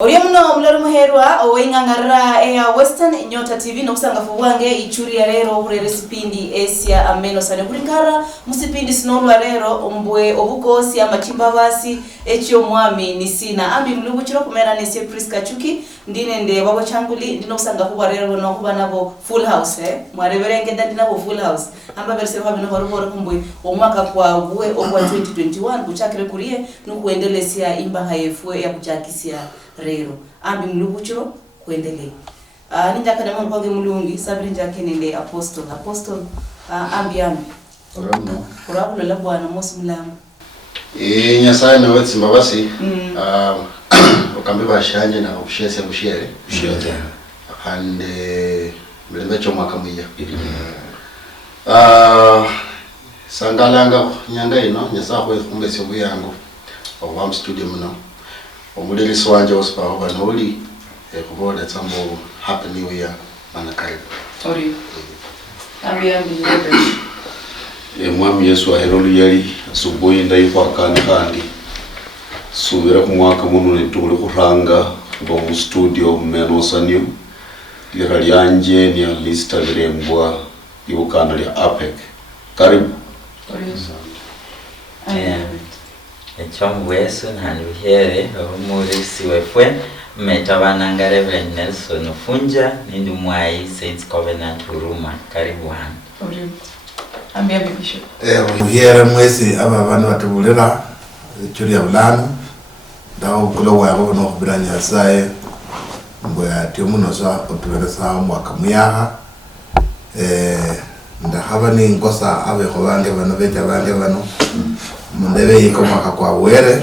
Oriamuno mulori muherwa owengangarra ya Western Nyota TV no kusangafu bwange ichuri ya rero urere sipindi Asia ameno sane kuringara musipindi sinolwa rero ombwe obukosi amachimba basi echo mwami nisina ambi mlubuchiro kumera nese Priska Chuki ndine nde babo changuli ndino kusangafu rero no kuba nabo full house mwareberenge ndandi nabo full house amba verse babi no barubora kumbwe omwaka kwa bwe okwa 2021 kuchakire kuriye no kuendelesia imba haefwe ya kuchakisia rero ambi mlubuchiro kuendelea ninja kana mwangu wange mulungi sabri njake nende apostle ambi urabulo la bwana mosi mulamu nyasaye na wetsi mbabasi okambe bashanje na ushese mushere and mlembecho mwaka mwiya sangalanga nyanga ino nyasakho ikumbese buyango obam studio muno omulele swanje ospa obanoli ekubola tsambo happy new year manakaribu ori ambi mwami Yesu aheroli yali asubuhi ndaifa kandi subira ku mwaka muno netule kuranga ngo studio meno sanyo lira lyanje ni lista lirembwa ibukana lya APEC karibu Echombo Yesu nhaluhere omuri siwefwe metabana Reverend Nelson Funja nindi mwai Saints Covenant Huruma karibu hano ambia bishop uhere mwezi aba bana batubulira cyuri ya bulano dawo kulo wabo no kubiranya saye ngo yati umuno za otuberesa mwaka muyaha ndahaba ni ngosa abe ko bange bano beja bange bano mundebe yiko mwaka kwa were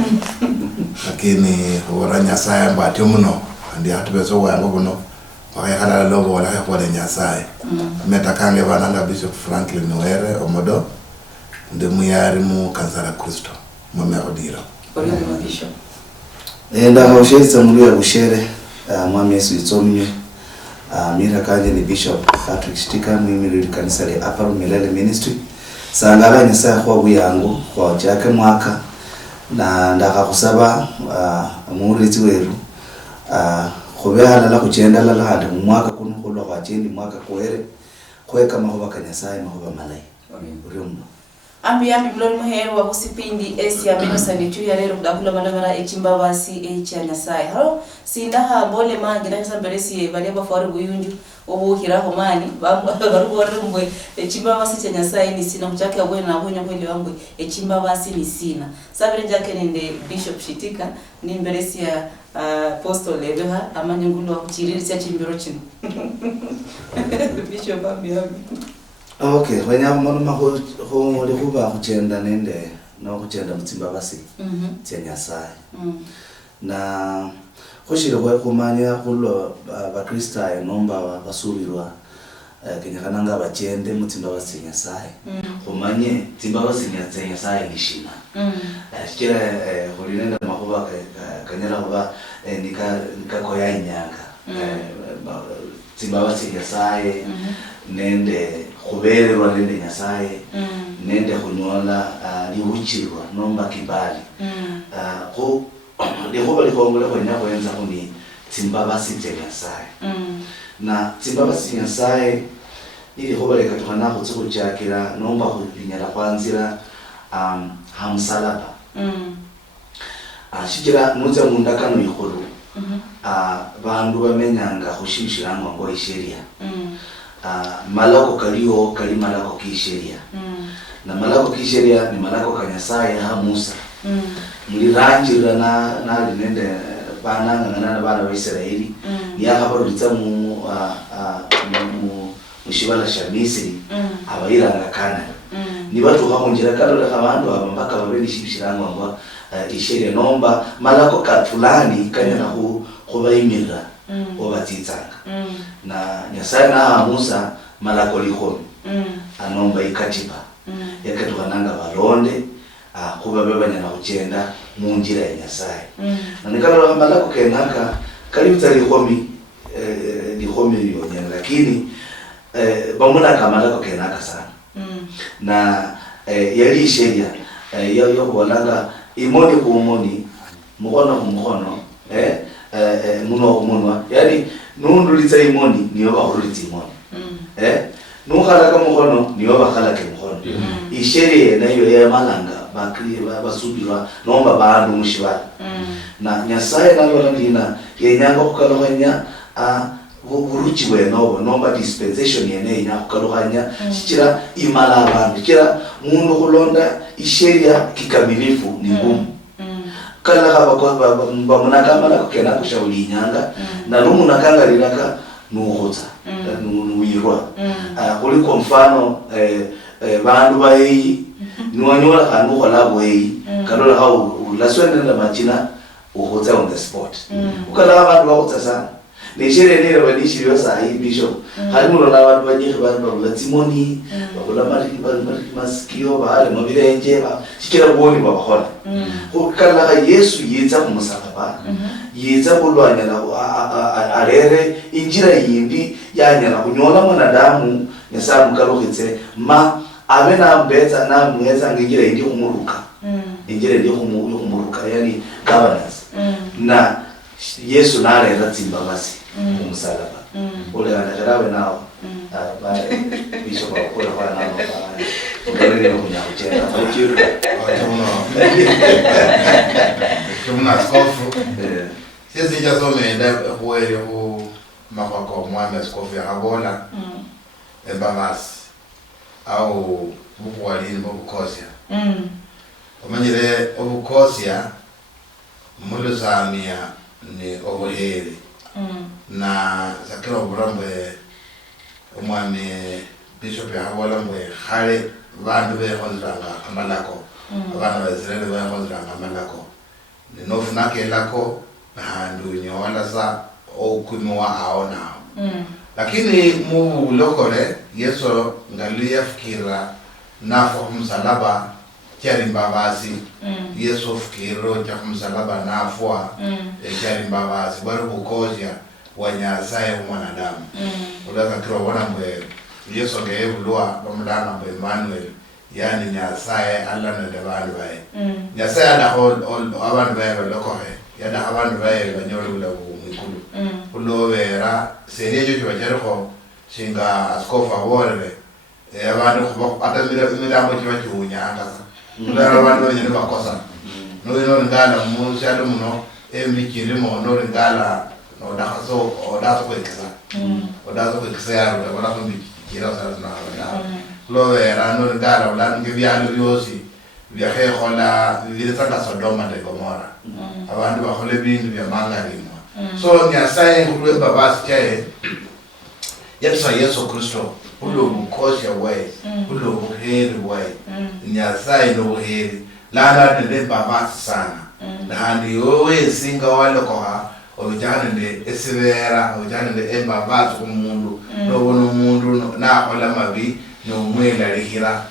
lakini oranya saye mbati umuno andi atubeso wango buno wakayakala lobo wala kwa nyasaye metakange bananga Bishop Franklin Were omodo nde muyari mu kanzara Kristo mama odira bishop enda hosheza muri bushere mwami Yesu itsomye mira kanje ni Bishop Patrick Stika mwimiri kanisa le Upper Milele Ministry sangala nyasa kwa buyango kwa chake mwaka na ndaka kusaba muri weru kubehala la kuchenda la hadi mwaka kuno kulo kwa chindi mwaka kwere kweka mahoba kanyasaye mahoba malai urumno ambi mlori muherwa kusipindi Asia ameno sane churi ya rero kudakula malangara echimba basi echa nyasaye haro sindaha bole mangi ndakisa beresi bale bafore buyunju obuhira homani barumbwe echimba basi cha nyasaye ni sina mchake abwena na bonya kweli wangu echimba basi ni sina sabere njake nende Bishop Shitika ni beresi ya apostle lebeha amanyungulo wa kuchiriri cha chimbiro chino Bishop ambi okay wanya mwana ho likuba kuchenda nende no kuchenda mutsimba basi tsenya sai na khoshire kwa kumanya kulo bakristo ayo nomba basubirwa kinyakananga bachende mutsimba basi tsenya sai kumanye tsimba basi tsenya sai nishina kira holinenda makuba kanyala kuba nika koya inyanga tsimba basi tsenya sai nende kubererwa nende nyasaye nende kunyola liuchirwa nomba kibali ko likoba likongole kwenya kwenza kuni tsimba basi nyasaye na tsimba basi nyasaye ili koba lekatokana kutsuku chakira nomba kulinyala kwanzira hamsalaba shikira nuza mundakano ikulu bandu bamenyanga kushimshirangwa ngo isheria malako kaliyo kali malako kisheria na malako kisheria ni malako kanyasaye ha Musa muliranjira na linende bananga na bana ba Israeli yakhabarutsa mu mushibala sha Misri abayiranga kana ni batu hakonjira kalo abantu abambaka babeli shibishirangwa ngo isheria nomba malako katulani kanya kubayimira obatitsanga na nyasaye na Musa malako likhomi anomba ikatiba yakatukananga balonde kuba bebanya na kuchenda munjira ya nyasaye na nikalo malako kenaka kalibitsa likhomi yonyene lakini bamuna kamalako kenaka sana na yali sheria yo kubonaga imoni ku imoni mukono ku mukono muno omunwa yani nundulitsa imoni niyo bahulitsa imoni nukhala ka mukhono niyo bakhala ke mukhono isheria nayo ya malanga bakri basubirwa nomba bandu mushibala na nyasaye nalona ndina yenyanga kukaloganya buruchi bwenobo nomba dispensation yene ina kukaloganya kira imala abantu kira mundu kulonda isheria kikamilifu ni ngumu kala haba kwa bamunakamala kukena kushauri nyanga na lumunakanga lilaka nuhota nuirwa kuli kwa mfano bandu bayi nuwanyola kanu kolabo yi kalola hau laswenda na machina uhota on the spot ukala abantu bakutsa sana nishere nile banishiriwa sahi bishop halimulo na abantu bagiye bantu batimoni bakula mari masikio bahale mabirenje kikira boni babakhola ukala Yesu yiza kumusaraba yiza kulwanya na arere injira yindi yanyana kunyola mwanadamu nyasamu kalokitse ma abe na mbeza na mweza ngira yindi kumuruka injira ndi kumuruka yani governance na Yesu nare ratsimba basi umusalaba ule anajarawe nao ba bishop akula kwa nao ba ndio kunyakucheza Tumna skofu. Sisi jasome enda huele hu makwako mwame skofu ya habola. Ebavasi. Au buku walini bukukosia. Umanyire obukosia mulu samia ni obuheri. Na sakira oburambe umwami bishop ya habola mwe hale bandu behonzanga amalako. Abana bazirele behonzanga amalako. Ninofunake lako handu nyola sa okumoa aona. Lakini mu lokole Yesu ngalia fikira nafo msalaba cyari mbabazi. Yesu fikiro cya msalaba nafwa cyari mbabazi bari bukozya wanyasaye mwanadamu. Ulaka kiro wana mwe Yesu ngeyebulwa bamudana mwe Emmanuel yani nyasaye alla nende bantu bae nyasaye ada abantu bae balokohe yada abantu bae banyole ula mwikulu ulowera serie cyo cybajereko singa askofa worebe abantu kuba atamira imirambo cybacyunyanga ulera abantu banyene bakosa no ngala munsi ado muno emikirimo no ngala no dakaso odaso kwekisa yaro wala kumbi kira sana na Lovera no ngala wala ngibyalo byosi byahe khola biletsaka Sodoma de Gomora abantu bakhole bintu byamangalimo so nyasaye kulwe babasi cyae yatsa Yesu Kristo ulo bukosha way ulo buheri way nyasaye no buheri lana de babasi sana ndandi wewe singa wale kwa obijana de esivera obijana de babasi kumundu no bono mundu na khola mabi no mwela lihira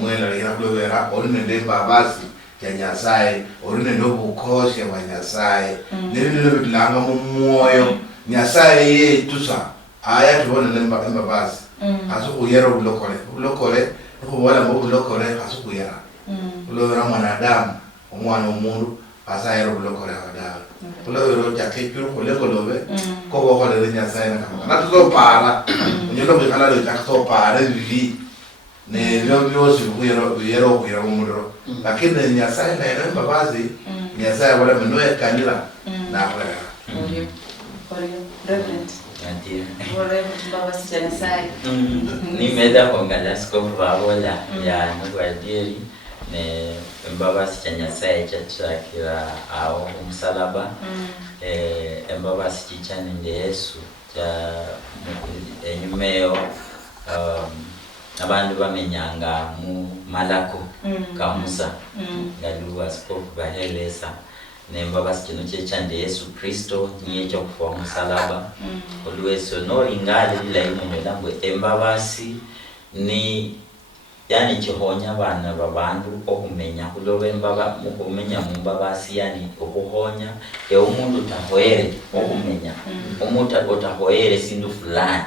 mwela lihira kulowera orine de babasi ya nyasaye orine ndo bukoshe wa nyasaye nene bilanga mu moyo nyasaye ye tusa aya tubona lemba babasi asukuyera ulokole kubona mu ulokole asukuyera ulowera mwanadamu umwana umuntu asayera ulokole wadawa ulowera jakekuru kolekolobe ko bokole nyasaye na natuzopara unyelo bikhala lo jakutopara bibi ne byose buyero umuro lakini nyasaye na yemba bazi nyasaye wala menoya kanila na kwera Reverend Wale babasi cha nyasaye nimeda kuangalia skofu babola ya nugwadiri ne mbabasi cha nyasaye chakira au msalaba mbabasi chichani nde Yesu cha enyumeo abantu bamenyanga mu malako kamusa ngaluwa skofu bahelesa ne mbabasi kino chechande Yesu Kristo niye cyo kufa msalaba olweso no ingale bila imuno lambwe mbabasi ni yani chihonya bana babandu okumenya kulobe mbaba mukumenya mumbabasi yani okuhonya umuntu tahoere okumenya umuntu otahoere sindu fulani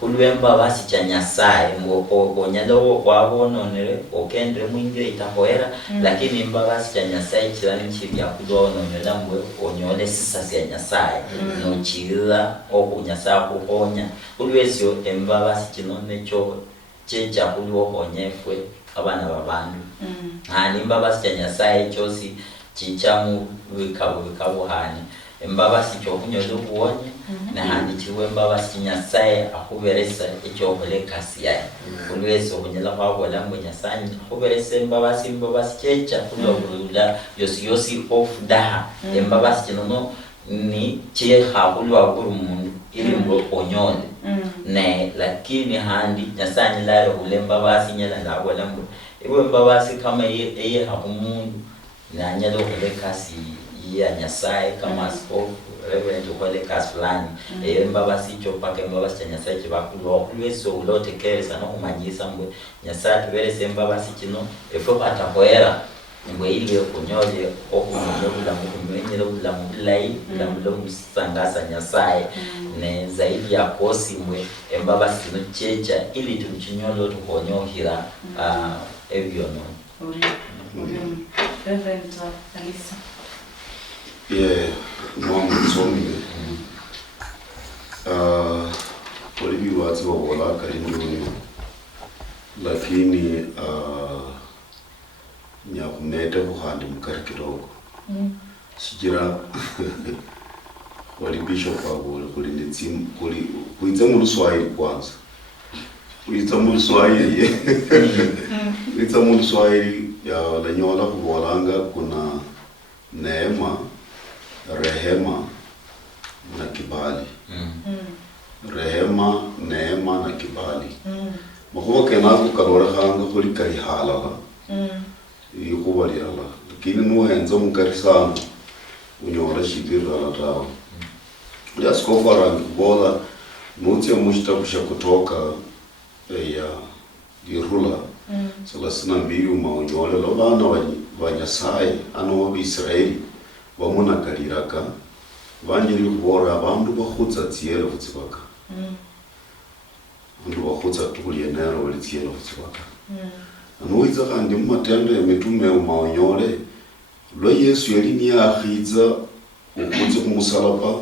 kulwemba basi cha Nyasaye ngo onyalo wabononere okendre mwingire itahoera lakini mba basi cha Nyasaye kirani kibya kudononera ngo onyole sisa ya Nyasaye no chira okunyasa kuhonya kulwesyo emba basi kinone cyo cyeja kulwohonyefwe abana babandu nimba basi cha Nyasaye cyosi chichamu bikabuhani embabasi cyo kunyoza ubonye na handi chiwe mbabasi Nyasaye akuberesa icyo kolekasi yaye kulwese obunyela kwabola ngo Nyasaye akuberesa mbabasi checha kulobula yosi of daha embabasi kinono ni che habulwa kurumundu ili ngo onyole ne lakini handi Nyasaye laro ulemba basi nyela ndabola ngo iwe mbabasi kama eye hakumundu na nyelo kolekasi ya Nyasaye kama askofu reverend ukole kasi fulani mbabasi cyo pake mbabasi cha Nyasaye kibakulwa kulweso ulote kere sana kumanyisa mbwe Nyasaye tuberese mbabasi kino efo atakoera mbwe ile kunyoje okunyola mukumwenyero la mulai la mulongo sangasa Nyasaye ne zaidi ya kosi mbwe mbabasi no checha ili tumchinyolo tukonyohira ebyo no Reverend Alisa. Mom songe. Polibi watu wa wala karinyo. Lakini nyakumete kuhandi mkari kidogo. Sijira wali bishop wabule kulinitim kuita mu Swahili kwanza. Kuita mu Swahili. Kuita mu Swahili ya lanyola kubolanga kuna neema, rehema na kibali. Rehema, neema na kibali. Makuwa kenaku karora hanga kuli kari halala. Yukubali ala. Lakini nuhenza mukari sana unyora shikiri ala tawa. Uli askofu arangi kubola nutia mushtabusha kutoka ya Irula. Salasina mbiyu maunyole lo bana wa Nyasaye ano wa Israeli bamuna kariraka banjiri kubora abantu bahutsa tsiere vutsibaka ndu bahutsa tukulie nero wali tsiere vutsibaka anoiza kandi matendo ya mitume maunyole lo Yesu yali ni akhidza ukutse kumusalaba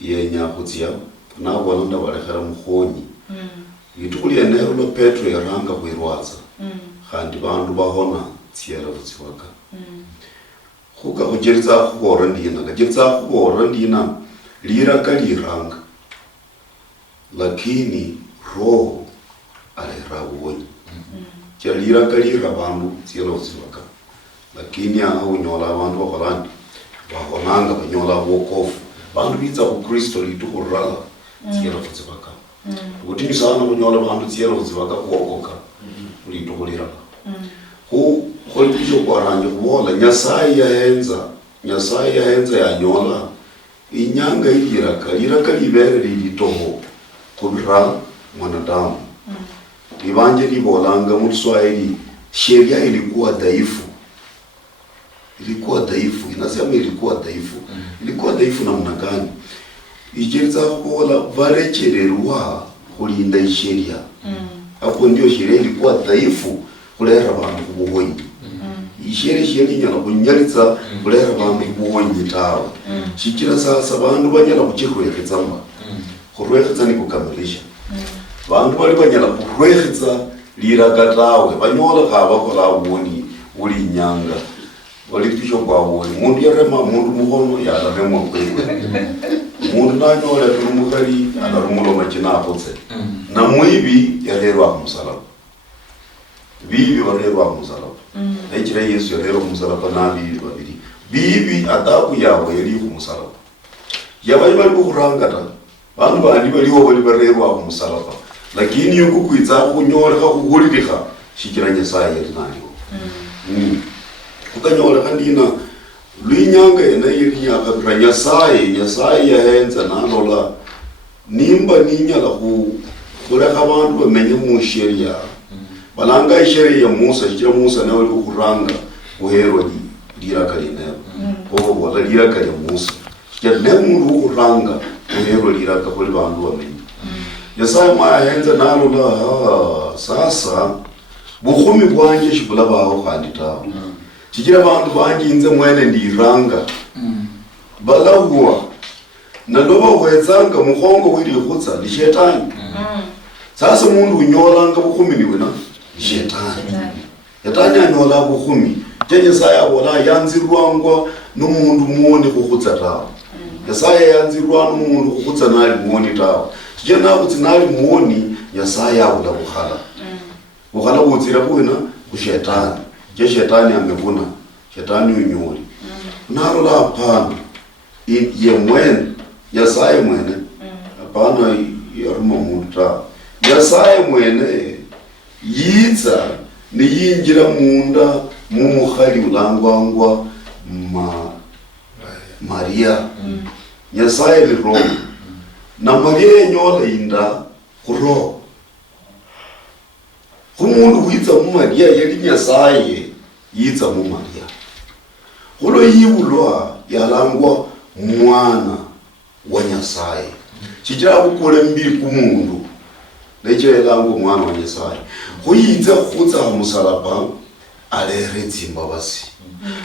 yenya kutsia na walonda balekera mukhonyi itukulie nero lo Petro yaranga kwirwaza kandi bandu bahona tsiera vutsibaka kuka kujeritsa kubora ndina kajeritsa kubora ndina lira kaliranga lakini roho alirawonya lira kalira bandu tsiera vutsibaka lakini unyola bandu bakolandi bahonanga banyola wokofu bandu bitsa ku Kristo litukurala tsiera vutsibaka kuti sana kunyola bandu tsiera vutsibaka kuokoka ulitukulira Kolipisho kwa rangi kubola Nyasaye yahenza ya nyola inyanga iliraka libere lilitoho kubira mwanadamu libanje libolanga mu Swahili sheria ilikuwa dhaifu inasema ilikuwa dhaifu namna gani ijereza kubola varechererwa kulinda sheria hapo ndio sheria ilikuwa dhaifu kulera bantu kubuhonyi ishere nyala kunyalitsa kulera bantu kubuhonyi tawe shikira sasa bantu banyala kuchirwekhetsa kurwekhetsa ni kukamilisha bantu bali banyala kurwekhetsa liraka tawe banyola khaba kola uboni uli nyanga wali tisho kwa uboni mundu yarema mundu muhono yala remwa kwekwe mundu nanyola turumukali ala rumulo machina apotse na mwibi yalerwa kumusalaba bibi barerwa musalaba ejira Yesu yarero musalaba nabi babiri bibi adabu yawe yari ku musalaba yabaye bari kurangata bantu bandi bari barerwa ku musalaba lakini yuko kwitsa kunyora ka kuhulirika shikira Nyasaye yari nayo ukanyora kandina luinyanga ena yari nyaka Nyasaye yahenza nalola nimba ninyala kuleka abantu bamenye mu sheria balanga sheria ya Musa shikira Musa nawe kuranga uherwa liraka linero wala liraka ya Musa shikira nemundu kuranga uherwa liraka kuli bandu bamenye Nyasaye mwahenze nalola sasa bukhumi bwanje shibula bawo khandi tawe chigira bantu banginze mwene ndiranga balawwa naloba wezanga mukhongo wili khutsa ni shetani sasa mundu unyolanga bukhumi niwe na shetani yatani anyola bukhumi Nyasaye abola yanzirwangwa n'umundu muone kukhutsa tawe Nyasaye yanzirwa n'umundu kukhutsa nali muone tawe je nakutsi nali muoni Nyasaye abola bukhala bukhala butsira kuina kushetani je shetani amevuna shetani unyoli nalo la pana ye mwene Nyasaye mwene hapana yaruma mundu tawe Nyasaye mwene yitsa niyinjira munda mumukhali ulangwangwa Maria Nyasaye li roho na Maria yenyola inda kuro kumundu witsa mu Maria yali Nyasaye yitsa mu Maria kulo yiwulwa yalangwa mwana wa Nyasaye chichira kukole mbili kumundu lecho yalangwa mwana wa Nyasaye kuyitsa khutsa musalaba alere dzimba basi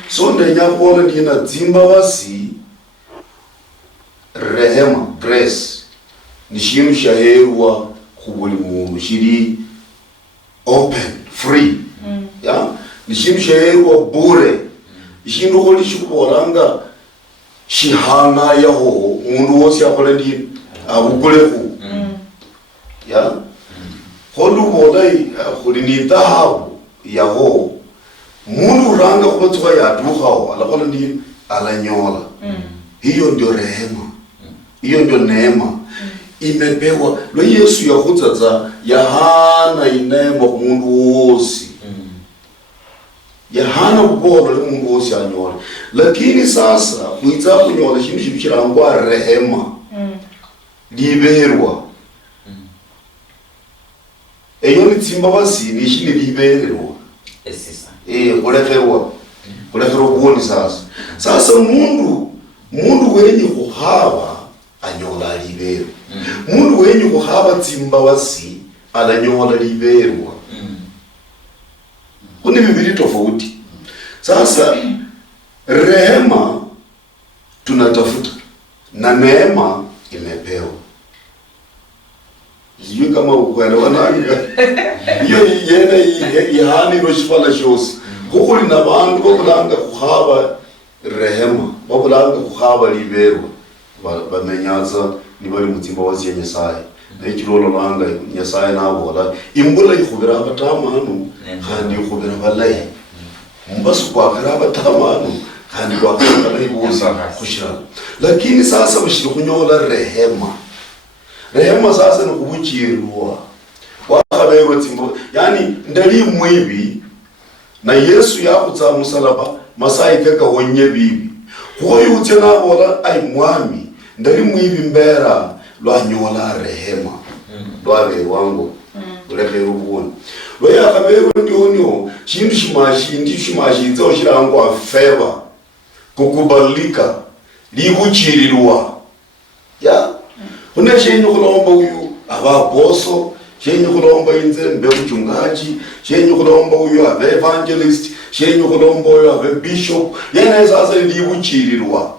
so ndenya kuona ndina dzimba basi rehema grace ni shintu shaherwa kubuli mundu shiri open free ya ni shintu shaherwa bure shintu holi shikuboranga shihana yaho mundu wose akole ndi abukuleku ya holu bodai khuli ni dhahabu yaho mundu uranga kubatsuka yadukhao alakhola ndi alanyola hiyo ndio rehema hiyo ndio neema imepewa lo Yesu yakhutsa yahana inema kumundu wose yahana kubola lo mundu wose anyola lakini sasa kuitsa kunyola shintu shibishirangwa rehema liberwa eyo nitsimba basi ni shini liberwa kulekerwa kuoni sasa mundu wenye kuhaba anyola liberwa mundu wenye kuhaba tsimba basi alanyola liberwa kuni bibili tofauti sasa rehema tunatafuta na neema imepewa hiyo kama ukwelewa nanga hiyo yene ihani no shifala shosi kukuli na bantu babulanga kuhaba rehema babulanga kuhaba liberwa bamenyaza ni bali mutimba wazi Nyasaye na ikirolo langa Nyasaye nabola imbula ikhubira abatamanu kandi ikhubira balayi mbasu kwakara abatamanu kandi kwakara ibuza kushira lakini sasa bashiri kunyola rehema sasa ni kubuchirwa wakhabero tsimbo yani ndali mwibi na Yesu yakutsa musalaba masayi kaka wonye bibi koyo utsena bola ai mwami ndali mwibi mbera lwanyola rehema lwale wangu uleke ubuni lo yakhabero ndionyo chindu shimashi tso shirangwa favor kukubalika libuchirirwa ya kuna shenye kulomba uyu ababoso shenye kulomba inze mbe mchungaji shenye kulomba uyu abe evangelist shenye kulomba uyu abe bishop yena sasa libuchirirwa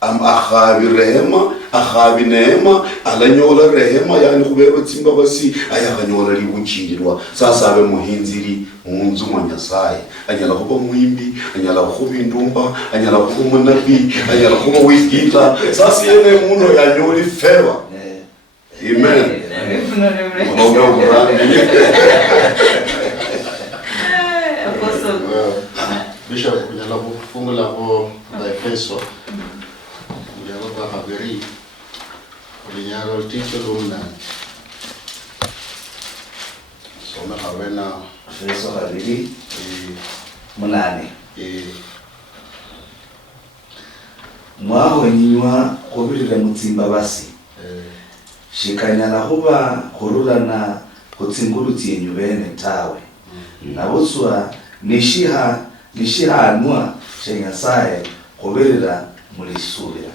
akhabi rehema akhabi neema alanyola rehema yani kubero tsimba basi ayakanyola libuchirirwa sasa abe muhinziri munzu mwa Nyasaye anyala kuba mwimbi anyala kuba indumba anyala kuba munabi anyala kuba wigita sasa yene muno yanyoli favor amen Bishop kunyala kufunga hapo Efeso ndio habari ulinyaro ticho lumna soma hawena Efeso 2:8 mwaho nyinywa kobirira mutsimba basi shikanyala huba khurulana kutsingulutsi yenyu bene tawe naboswa nishihanwa sha Nyasaye kobirira mulisubira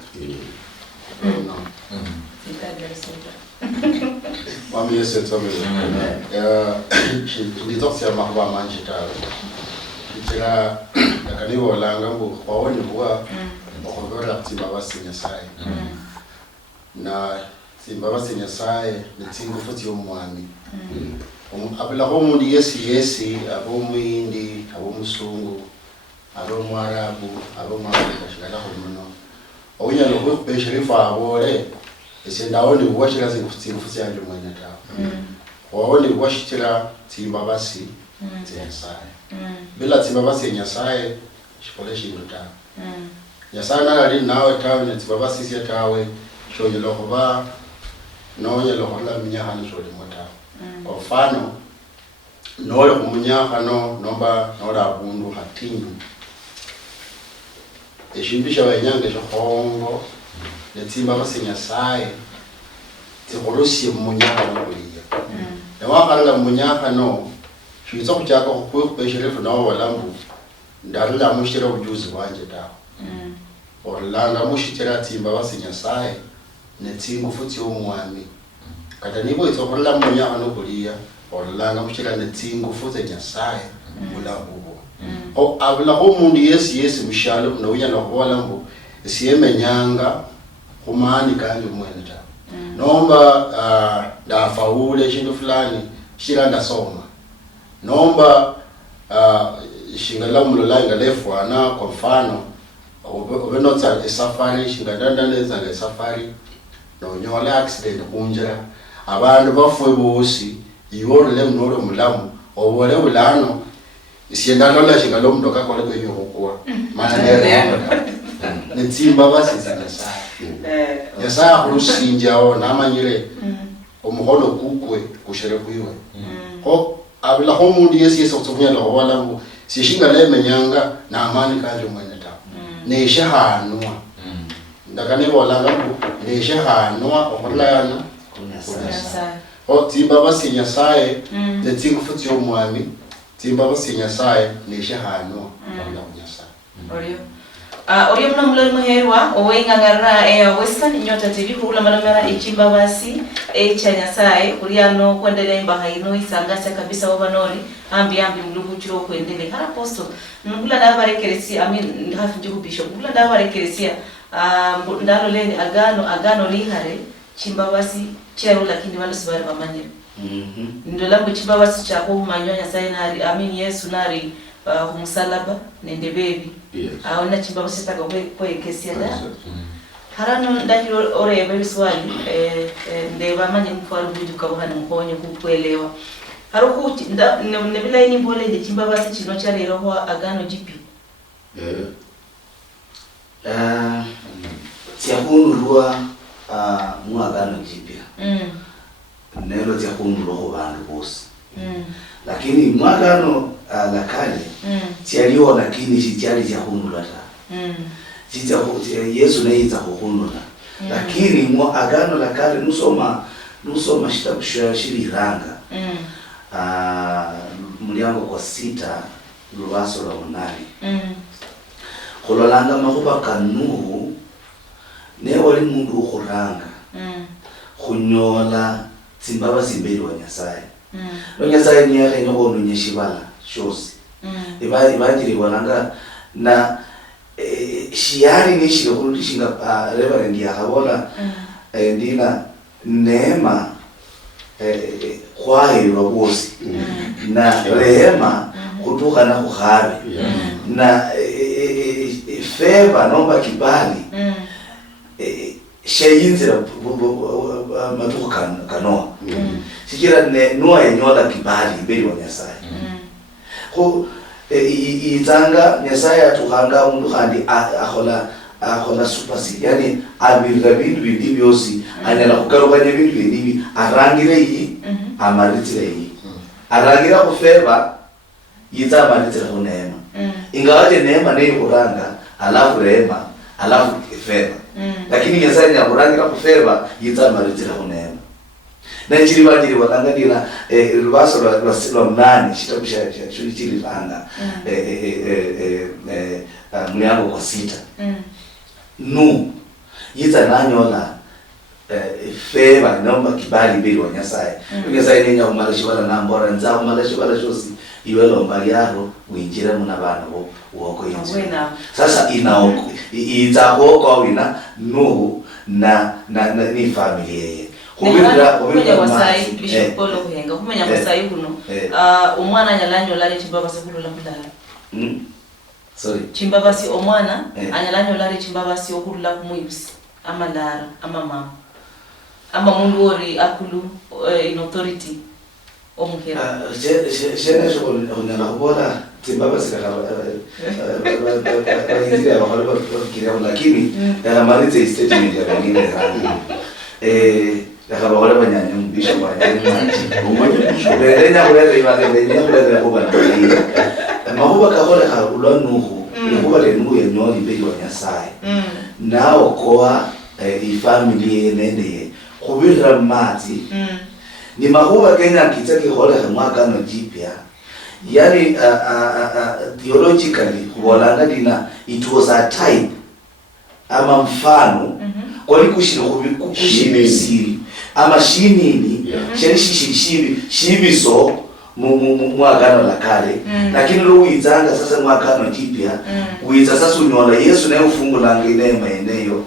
Mami Yesu tsome. Nditoksia mahwa manje tawe. Itira nakaniwo langa mbu kwaone kuwa okuvera tsimba basinya sai. Na tsimba basinya sai nitsingo futhi yomwami. Abela homu ndi yesi abo muindi abo musungu abo mwarabu abo mwarabu shikala homuno. Onya lokho kubesherifa abole esendawoni kuwashira zingufutsinga futhi yanje mwanya tawe. Waone kuwashitira tsimba basi tsenyasaye. Bila tsimba basi nyasaye shikole shindu tawe. Nyasaye nali nawe tawe ne tsimba basi sia tawe shonye lokhoba nonye lokhola minyahana sholi motawe. Kwa mfano nole kumunyahano nomba nola abundu hatinyu eshindu shawenyange shokhongo netsimba basi nyasaye tikholosie mumunyahano kuliya newakhalala mumunyahano shwitsa khuchaka khupesherefu nawo walambu ndarila mushitira ujuzi wanje tawe orlanga mushitira tsimba basi nyasaye netsingu futhi yomwami kata nibo itsokholola mumunyahano kuliya orlanga mushitira netsingu futhi nyasaye mulabubo abula homundu yesi mushalo nawunyala khubolambu siyemenyanga khumani kanje mwene tawe nomba ndafaule shindu fulani shira ndasoma nomba shingala mulola ingalefwana kwa mfano obenotsa esafari shingadandandeza ngesafari nonyola accident kunjira abantu bafwe bosi iworele mnolo mulamu obole bulano siyendalola shingalo mntu akakhole kwenye ukwa mana nere netsimba basi zinasaya yasaya khulusinja ona amanyire omuhono kukwe kushere kuiwe ho abula homundu yesi okutsunyala obalambu sishinga lemenyanga na amani kanje mwene ta neshe hanwa ndakanebo langa neshe hanwa okulana kunyasa ho tsimba basi nyasaye netsingu futhi yomwami tsimba basi nyasaye neshe hanwa kunyasa Orio mna mlo muherwa owengangara Western Nyota TV kula malamara ichimba basi cha nyasaye kuriano kuendelea mbahaino isangasa kabisa wabanori ambi mlugu chiro kuendelea hara posto ngula ndabarekeresi hafi njuku bishop ngula ndabarekeresi ndalo le agano lihare chimba basi chero lakini wale sibari bamanye ndola kuchimba basi cha ko manyonya nyasaye nari Yesu nari umusalaba nende baby aona chimba basi taka kwa kesi da harano ndahiro orebe biswali ndeba manye mfaro bujuka buhana nkonye kukuelewa haruku nebila ini bole de chimba basi chino cha lero ho agano jipi tiakunulwa mu agano jipya nelo tiakunulwa ho bantu bosi lakini mwagano la kale tialiona kini chitiali cha hunula ta Yesu naye za hunula lakini mu agano la kale nusoma shitabu shiriranga mulyango kwa 6 lubaso la 8 kololanga mahuba kanu ne wali mundu ukhuranga khunyola tsimbaba simbeli wa nyasaye Nyasaye ni yale ngo nonyeshibala shosi ibajiri walanga na shiari nishiro kulishinga reverend ya habola ndina neema kwayo bosi na rehema kutoka na kuhari na favor nomba kibali sheyinzira matuko kanoa sikira noa yenyola kibali mbele wa nyasaye ko itanga nyasaye atuhanga umuntu kandi akhola supasi yani abirira bintu bindi byosi anyala kugarukanya bintu bindi arangire yi amaritire yi arangira kufeva yita amaritire kunema ingawaje neema nayo kuranga alafu rehema alafu feva lakini nyasaye nyakurangira kufeva yita amaritire kunema na chiri bajiri wakangadira rubaso lwa 8 shitabusha chiri langa mulyango kwa 6 nu yiza nanyola favor noma kibali mbele wa Nyasaye Nyasaye nenya umalashi wala nambora nza umalashi wala shosi iwelo mbali yaro winjira muna bana bo woko yinzi sasa inaoko itako wina no na ni familia ye kumenya wasai Bishop Paul kuhenga kumenya wasai kuno umwana nyalanyo lale chimbaba sekulula kulala sorry chimbaba si omwana anyalanyo lale chimbaba si okulula kumuyusi amalara amama ama mundu ori akulu in authority omukera shene sho onyala kubona timbaba sikakaba bahigira bakalo bakira lakini malize statement ya wengine lakaba wale banyanya mbisho banyanya umoja mbelenya kulele ibale benya kulele kuba na mahuba kahola ka ulanuhu kuba le nuhu yenyoni mbeli wa Nyasaye nao kwa ifamily nende kubira mati ni mahuba Kenya kitaki hola mwaka no jipya yani theologically kubolanga dina it was a type ama mfano kwa likushira kushimisi ama shinini shibiso mwagano la kale lakini lo uitanga sasa mwagano jipya uita sasa unyola Yesu naye ufungula ngine maeneo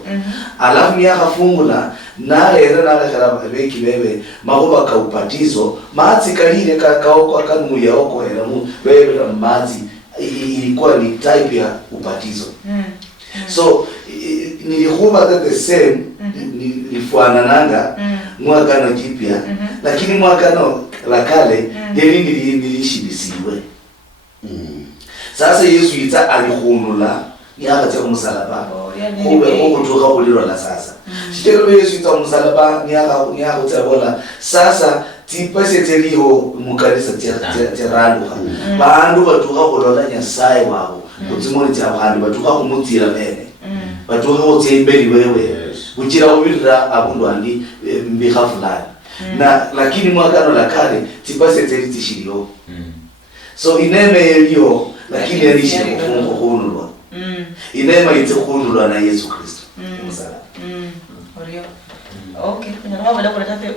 alafu miaka fungula na era na kala beki bebe mahoba ka upatizo mazi kalile kaoko akamu ya oko era mu bebe na mazi ilikuwa ni type ya upatizo so nilihuba the same nilifuanananga mwagano jipya lakini mwagano la kale nilishibisiwe sasa Yesu ita alihunula yaka cha msalaba kube kutoka kuliro la sasa shikero Yesu ita msalaba nyaka utabola sasa tipase teliho mukanisa teraluha bandu batuka kulola Nyasaye wabo kutimoni cha bandu batuka kumutira bene batuka utembeli wewe kuchira ubira abundu andi mbika fulani na lakini mwagano la kale tipase telitishilio so ineme elio lakini alishi kufungo kunulwa inema itakunulwa na Yesu Kristo msala orio okay kuna mama lako nataka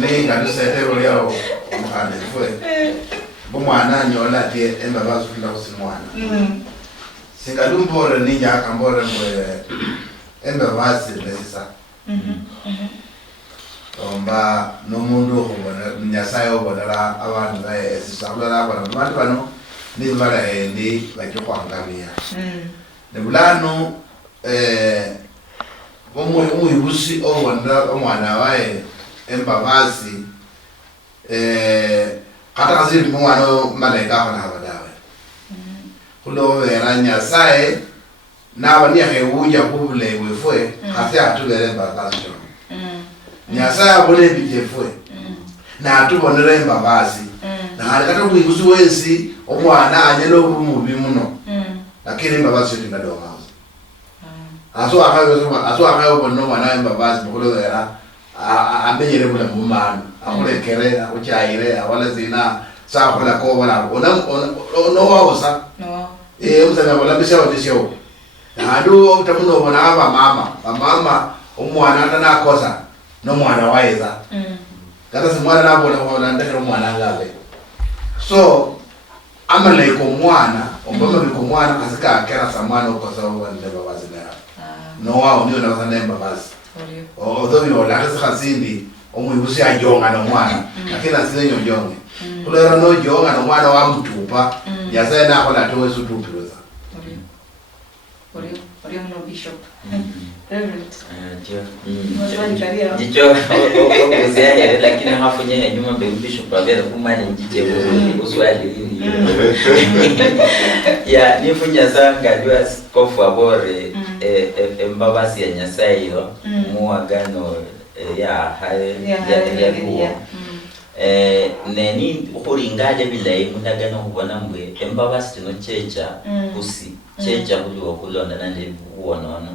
ni kanisa tero leo mhane fwe bomwana nyola tie emba bazu kila usimwana singalumbore ninja akambore mwe emba basi lesa omba nomundu obona Nyasaye obonera abantu bae esisabula abantu bano nibala endi bakikwangamia nebulano umuyibusi obonera omwana wae embabazi kata kaziri mwana malaika hana habadawe kulo vera Nyasaye nabani yahebuja kubule wefwe kase atubere embabazi Nyasaye abone bijefwe na atubonera embabazi na halikata kuyibusi wensi omwana anyelo mubi muno lakini embabazi ndingadoma aso akayo bono mwana embabazi kulo vera amenyere bula mumana akulekere akuchaire awala zina sakola ko wala ono wausa usanga wala bisha wadisho nadu utamuno bona aba mama umwana atana kosa no mwana waiza kata si mwana nabo na ndekero mwana ngabe so amale ko mwana omboma ko mwana kasika akera samwana ukosa wande babazi na no wao ndio na sanemba basi although you la khazindi umuyibusi ajonga no mwana lakini asilenyo jonge kulera no jonga no mwana wa mtupa Nyasaye na kola to wesu tupiroza orio no Bishop jicho okuziaye lakini hafunye nyuma be Bishop abera kumanya njije uswali hili ya nifunya sanga jua skofu abore embabasi ya Nyasaye yo muagano ya hae ya kuwa neni ukuringaje bilayi mundagano kubona mbwe embabasi no checha kusi checha kuliwa kulonda nande uonono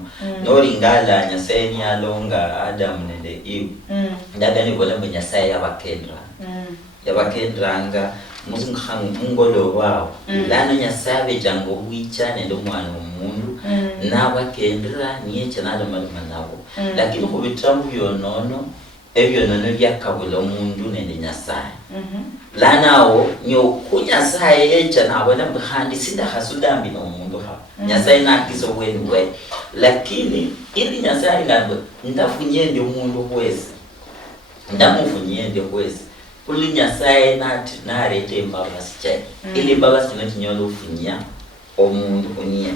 no ringala Nyasaye ni alonga Adam nende Eve ndagani bola mbwe Nyasaye yabakendra anga mungolo wao lano nyasabe jango wicha nendo mwana omundu nabakendera niye chanalo maluma nabo lakini kubitrambu yonono ebyo nono byakabula omundu nende nyasaye lanao nyo kunyasaye echa nabona bhandi sinda hasudambi no mundu ha nyasaye nakiso weni we lakini ili nyasaye ngabo ndafunyende omundu kwese ndamufunyende kwese kuli nyasaye nati narete mbabasi chake ili mbabasi notinyola ufunya omundu kunia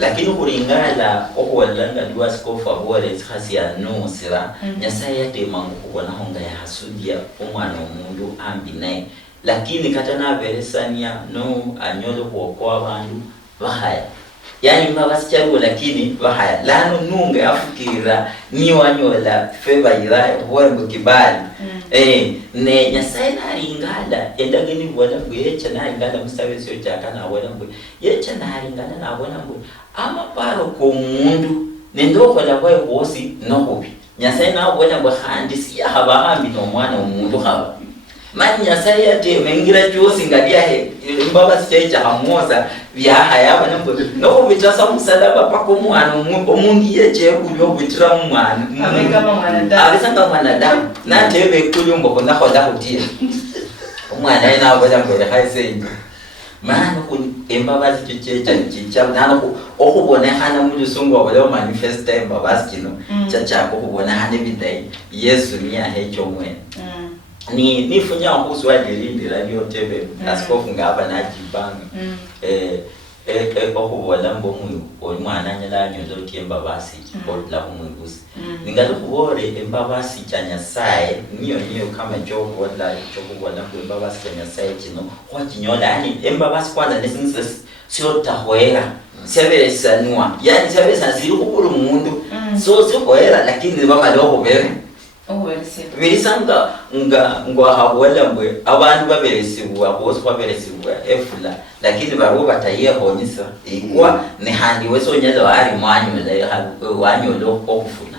lakini kuringala okwalanga diwa skofa bore khasiya no sira nyasaye yatema ngukubona honga ya hasudia omwana omundu ambi naye lakini katana veresania no anyolo kuokoa abantu bahaya yani mbabasi charuo lakini bahaya lano nunga yafikira ni wanyola favor ira bore mukibali ne nyasaye naringala endageni bwala bwecha naringala musabesyo chaka na bwala bwe yecha naringala na bwala bwe ama paro ko mundu nendoko la bwe bosi nokubi nyasaye na bwala bwe handi si habahambi no mwana omundu haba mani nyasaye ate mengira josi ngadia he mbaba sicha hamoza bya hayaba nambo no bitasa musalaba pako mwana omundu yeche kulyo bitira mwana amekama mwanadamu alisanga mwanadamu na tebe kulyo kona khoda kutia omwana ina bala mbele haise mana ku embaba sichecha chicha nana ku okubona hana mulusungu wabalo manifest embaba sikino chacha okubona hane bidai Yesu ni ahecho mwe ni funya kuhusu adilindi radio tebe askofu ngaba na jibanga okubona mbomu omwana nyala nyozo tiemba basi la mungusi ningalo kubore embabasi chanyasaye niyo kama jogo wala chokubona embabasi chanyasaye kino kwa kinyola yani embabasi kwanza nesinse sio tahwera sebele sanwa yani sebele sanziru kubulu mundu so sio hoera lakini baba loko bere Virisanga nga hawela mbwe abantu baberesibwa bose baberesibwa efula lakini baro bataye honyisa ikwa ne handi weso nyazo ari mwanyu la wanyu lo okufuna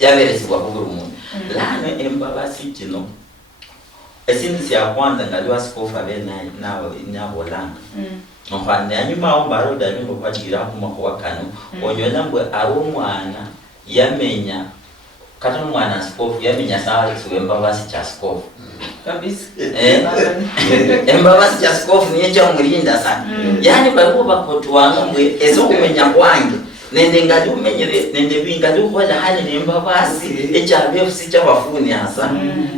yaberesibwa kuburu mundu lana embabasi kino esinzi ya kwanza ngalwa skofa bena na bolanga Mfane anyuma ombaro dali ngo kwagira kumakowakano onyola mbwe aro mwana yamenya kata mwana askofu yamenya sawa suembabasi cha askofu kabisa embabasi cha askofu niye cha umurinda sana yani bako bakotwanga mbwe ezo kumenya kwange nende ngadi umenyere nende bingadi ukola hali ne embabasi echabe fusicha bafuni hasa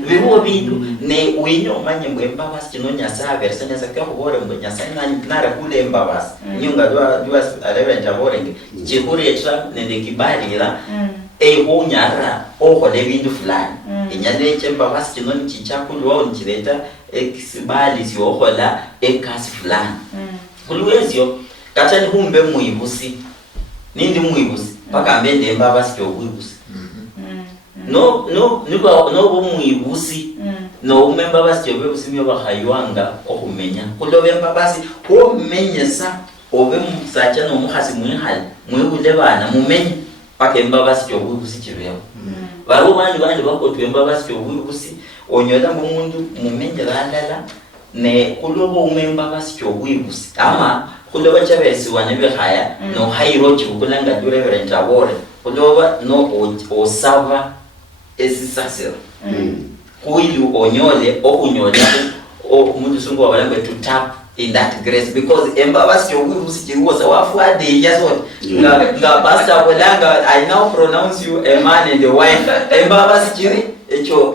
bibo bintu ne winyo manye mbwe embabasi kinonya sabe resanya zakya kubore mbwe nyasa nara kule embabasi nyunga dwa alebe ntaborenge chikuri etra nende kibarira hunyara okole bintu fulani inyale chembabasi kinoni chichakulwa onchileta ekisibali syokola ekasi fulani kulwezyo katani humbe muibusi nindi muibusi paka mbende mbabasi kyobwibusi no muibusi no mbabasi kyobwibusi myo bahaywanga okumenya kulobe mbabasi ko menyesa obe musacha no muhasi mwihali mwibule bana mumenye paka embabasi kyobwibusi kireo baro bandi bakotwe embabasi kyobwibusi onyola mundu mumenjera ndala ne kulobo umembabasi kyobwibusi ama kuloba chabesi wanebe haya no hairo chikulanga dure verenta bore kuloba no osava esisasero kuilu onyole okunyola omuntu sungu wabalangwe to tap in that grace because embabasi yokubusi chiruosa wafuade yasot nga pastor bolanga I now pronounce you a man and a wife embabasi chiri echo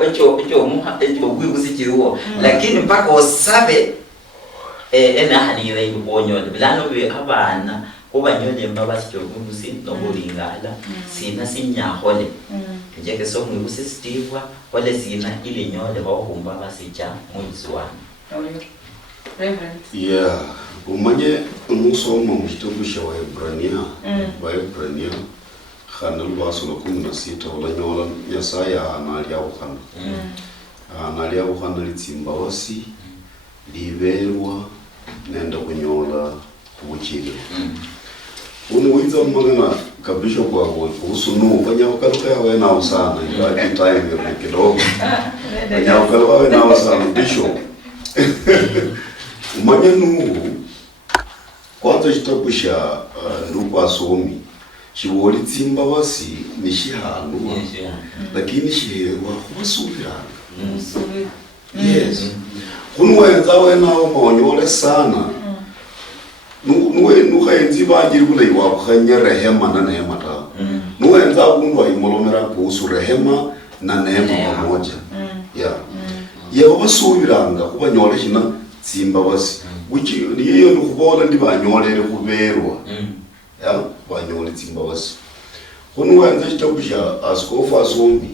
kubusi chiruo lakini mpaka osabe ena hanire yonyola bilano be abana kubanyole embabasi chokubusi nokulingala sina sinyahole njeke so mubusi Steve wale sina ile nyole bakumba basicha muzwana Yeah, umanye umusoma mu kitabu cya Waebrania khana lwaso lo 16 wala nyola Yesaya analia ukhana analia ukhana litsimba wasi liberwa nenda kunyola kubuchile unowiza mmangana kabisho kwa usunu kanya ukaluka yawe na usana ila time kidogo kanya ukaluka yawe na usana bisho umanye Nuhu kwanza kitabu cha ndugu asomi chiwoli tsimba basi ni shihanu lakini shiherwa kubasubiranga. Yes. Kunwenza wena umonyole sana. Nuwenzi banjiri kule iwakhanya rehema na neema ta. Nuwenza kundu ayimolomera kuhusu rehema na neema pamoja. Yeah. Yebo basubiranga kubanyole shina tsimba basi. Wichi niyo nukubola ndi banyolere kuberwa. Yeah, banyole tsimba basi. Kunwenza kitabu cha askofu asomi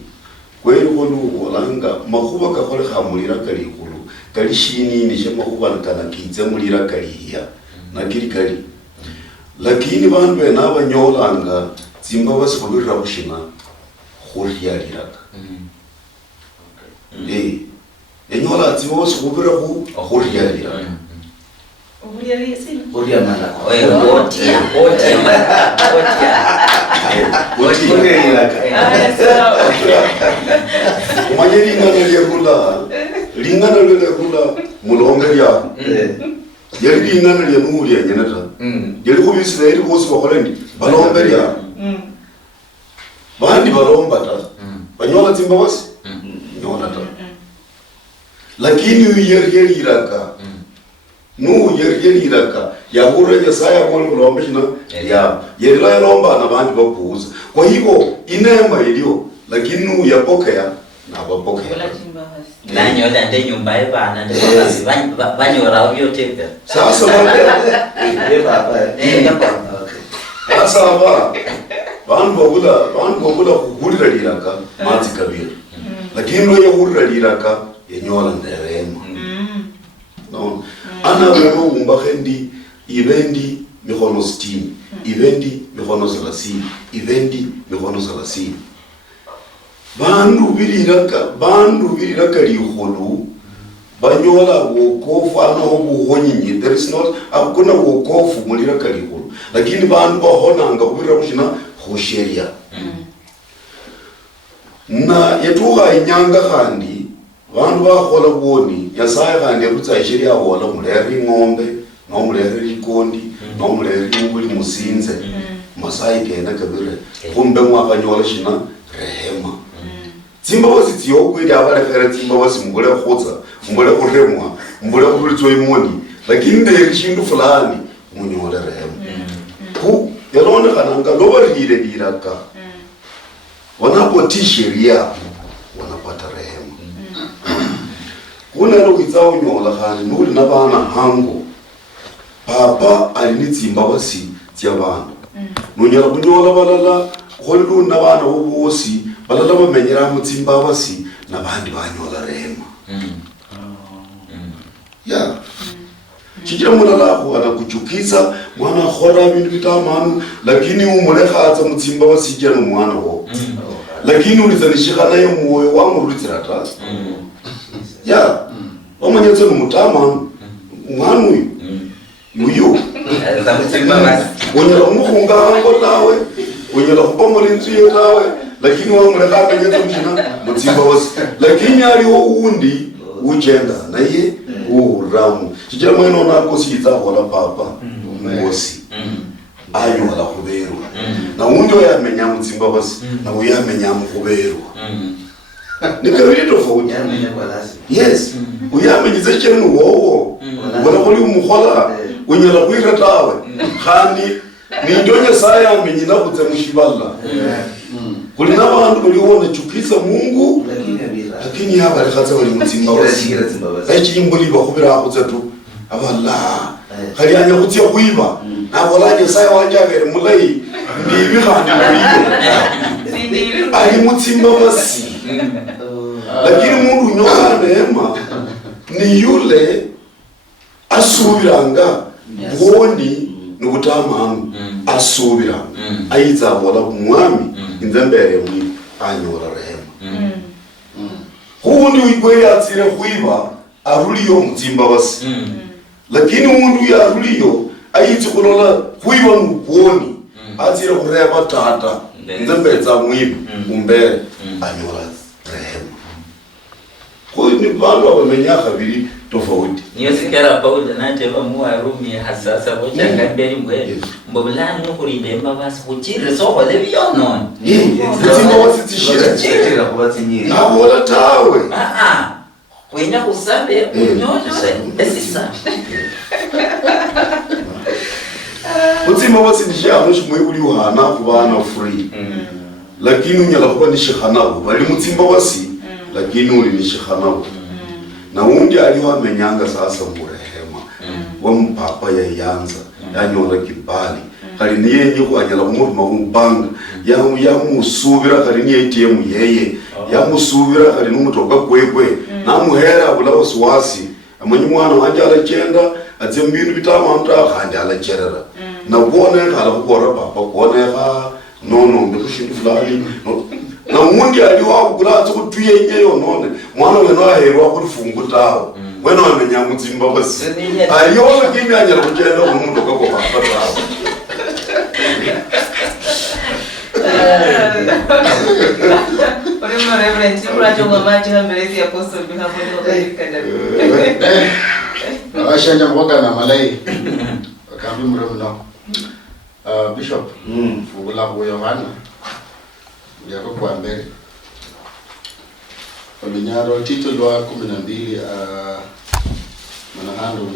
kweli kono bolanga makuba kakole khamulira kali khulu kali shini ni shemakuba kana kize mulira kali ya na kiri kali lakini bantu bena abanyolanga tsimba basi kubirira kushina khuriya liraka enyola tsimba basi kubirira ku khuriya liraka Odia mala. Otia. Umanye lingana lelekula mulongeria yali lingana lya Nuhu lya nyenata yali kubisiraeli bosi bakholendi balomberia bandi balomba ta banyola tsimba basi nyola ta lakini uyeri iraka Nuhu yeri iraka yahura Nyasaye akole kulomba shina ya yerila lomba na bandi bapuuza kwa hivyo inema iliyo lakini Nuhu yapokea na bapokea nanyola nde nyumba ebana nde basi banyora byote sasa bantu bagula kuhurira liraka mazi kabira lakini lo yahurira liraka yenyola nderema no ana wewe umbakendi ivendi mikhono 60 ivendi mikhono 30 ivendi mikhono 30 bandu birira likhulu banyola wokofu ana obuhonyinyi. There is not akuna wokofu mulira likhulu lakini bandu bahonanga kubirira kushina khusheria na yetuha inyanga khandi bandu bakhola bwoni Nyasaye khandi yakutsa sheria wola muleri ng'ombe no muleri likondi no muleri nguli musinze Masai kenda kabire kumbe mwakanyola shina rehema tsimba basi tiyokweli abalekhere tsimba basi mbule khotsa mbule khuremwa mbule khulitswa imoni lakini nderi shindu fulani munyola rehema ku yalona kananga lobarire diraka wanapoti sheria wanapata rehema kuna lokitsawo nyola khani nuli na bana hango papa alinitsimba basi tya bana nonyala kunyola balala kholu na bana bobosi balala bamenyera mutsimba basi na bandi banyola rehema ya chijira mulala ko anakuchukiza mwana khora bintu bitamanu lakini umulekhatsa mutsimba basi jana mwana ho lakini ulizanishika naye moyo wangu rutsirata ya omanyetse mutama mwana uyu unyala kumukhunga hango nawe unyala kupamula inzu ye nawe lakini wamulekha amenyetse mshina mutsimba basi lakini aliwo undi uchenda naye uramu chijira mweno nako siyitsa hola papa mwosi anyola khuberwa na undi oyamenya mutsimba basi na uyamenya mukhuberwa nikabiri tofauti yes uyamenyize chenu wowo wala khuli umukhola unyala khwira tawe khani nindonya Nyasaye amenyina kutse mushiballa kuli na bantu baliona chukisa Mungu lakini yaba lekhatsa bali mutsimba basi echimbuli bakhubira khutse tu aballa khali anya khutya khuiba nabola Nyasaye wanjabere mulai ndibi khandi ali mutsimba basi lakini mundu unyola neema ni yule asubiranga bwoni nubutamanu asubiranga ayiza bola kumwami inzembere mwi anyola rehema hundi wigwe yatsire khuiba aruliyo mutsimba basi lakini mundu yaruliyo ayitsi kulola khuiba nubwoni atsire khureba tata inzembere tsa mwi umbere anyola rehema ni bantu abamenya kabiri tofauti. Niyo sikera Paulo nateba mu Warumi hasasa bochanga mbere mbwe mbobulani ukurimba basi kuchire soko lebyono. Zimba wasitishira chira kubatsinyira. Nabola tawe. Kwenya kusabe unyojore esisa. Uzimba wasitishira noshimwe uri uhana kubana free. Lakini unyala kuba nishihanabo bali mutsimba wasi lakini uri nishihanabo. Na undi aliwa menyanga sasa murehema wa mpapa ya yanza yanyola kibali kali niye nyiko anyala kumutuma kumbanga ya musubira kali niye ATM yeye ya musubira kali numutoka kwekwe na muhera bula waswasi amanyi mwana wanje alagenda atse mbintu bitamanta khandi alagerera na kuone kala kukora papa kuone ka no ndikushindu fulani na undi aliwa kugula tsukutuye nyeyo none mwana wena aherwa kuri fungutawo wena wamenya mutsimba basi aliyo kimi anyala kugenda umuntu kako papatawo Ore mo reverend kuracho ngamaji hamelezi apostle bihapo ni kadari. Ashanja mboga na malai. Kambi mremno. Bishop. Fungula kwa Yohana. Yako kwa mbele. Ominyaro tito lwa 12 manahando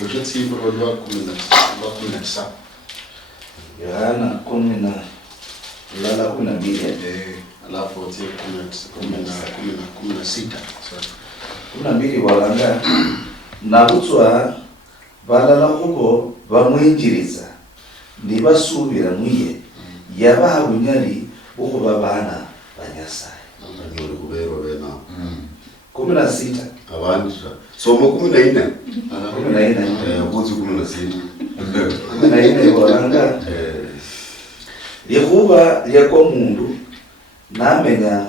urusha tsibu lwa 19. Yohana 12 alafu tie 16. 12 walanga nabutswa balala kuko bamwinjiriza nibasubira mwiye yabaha bunyali ukuba bana banyasaye ngori kubero bena 16 abandi somo 14 kuzi 16 walanga likuba lyako mundu namenya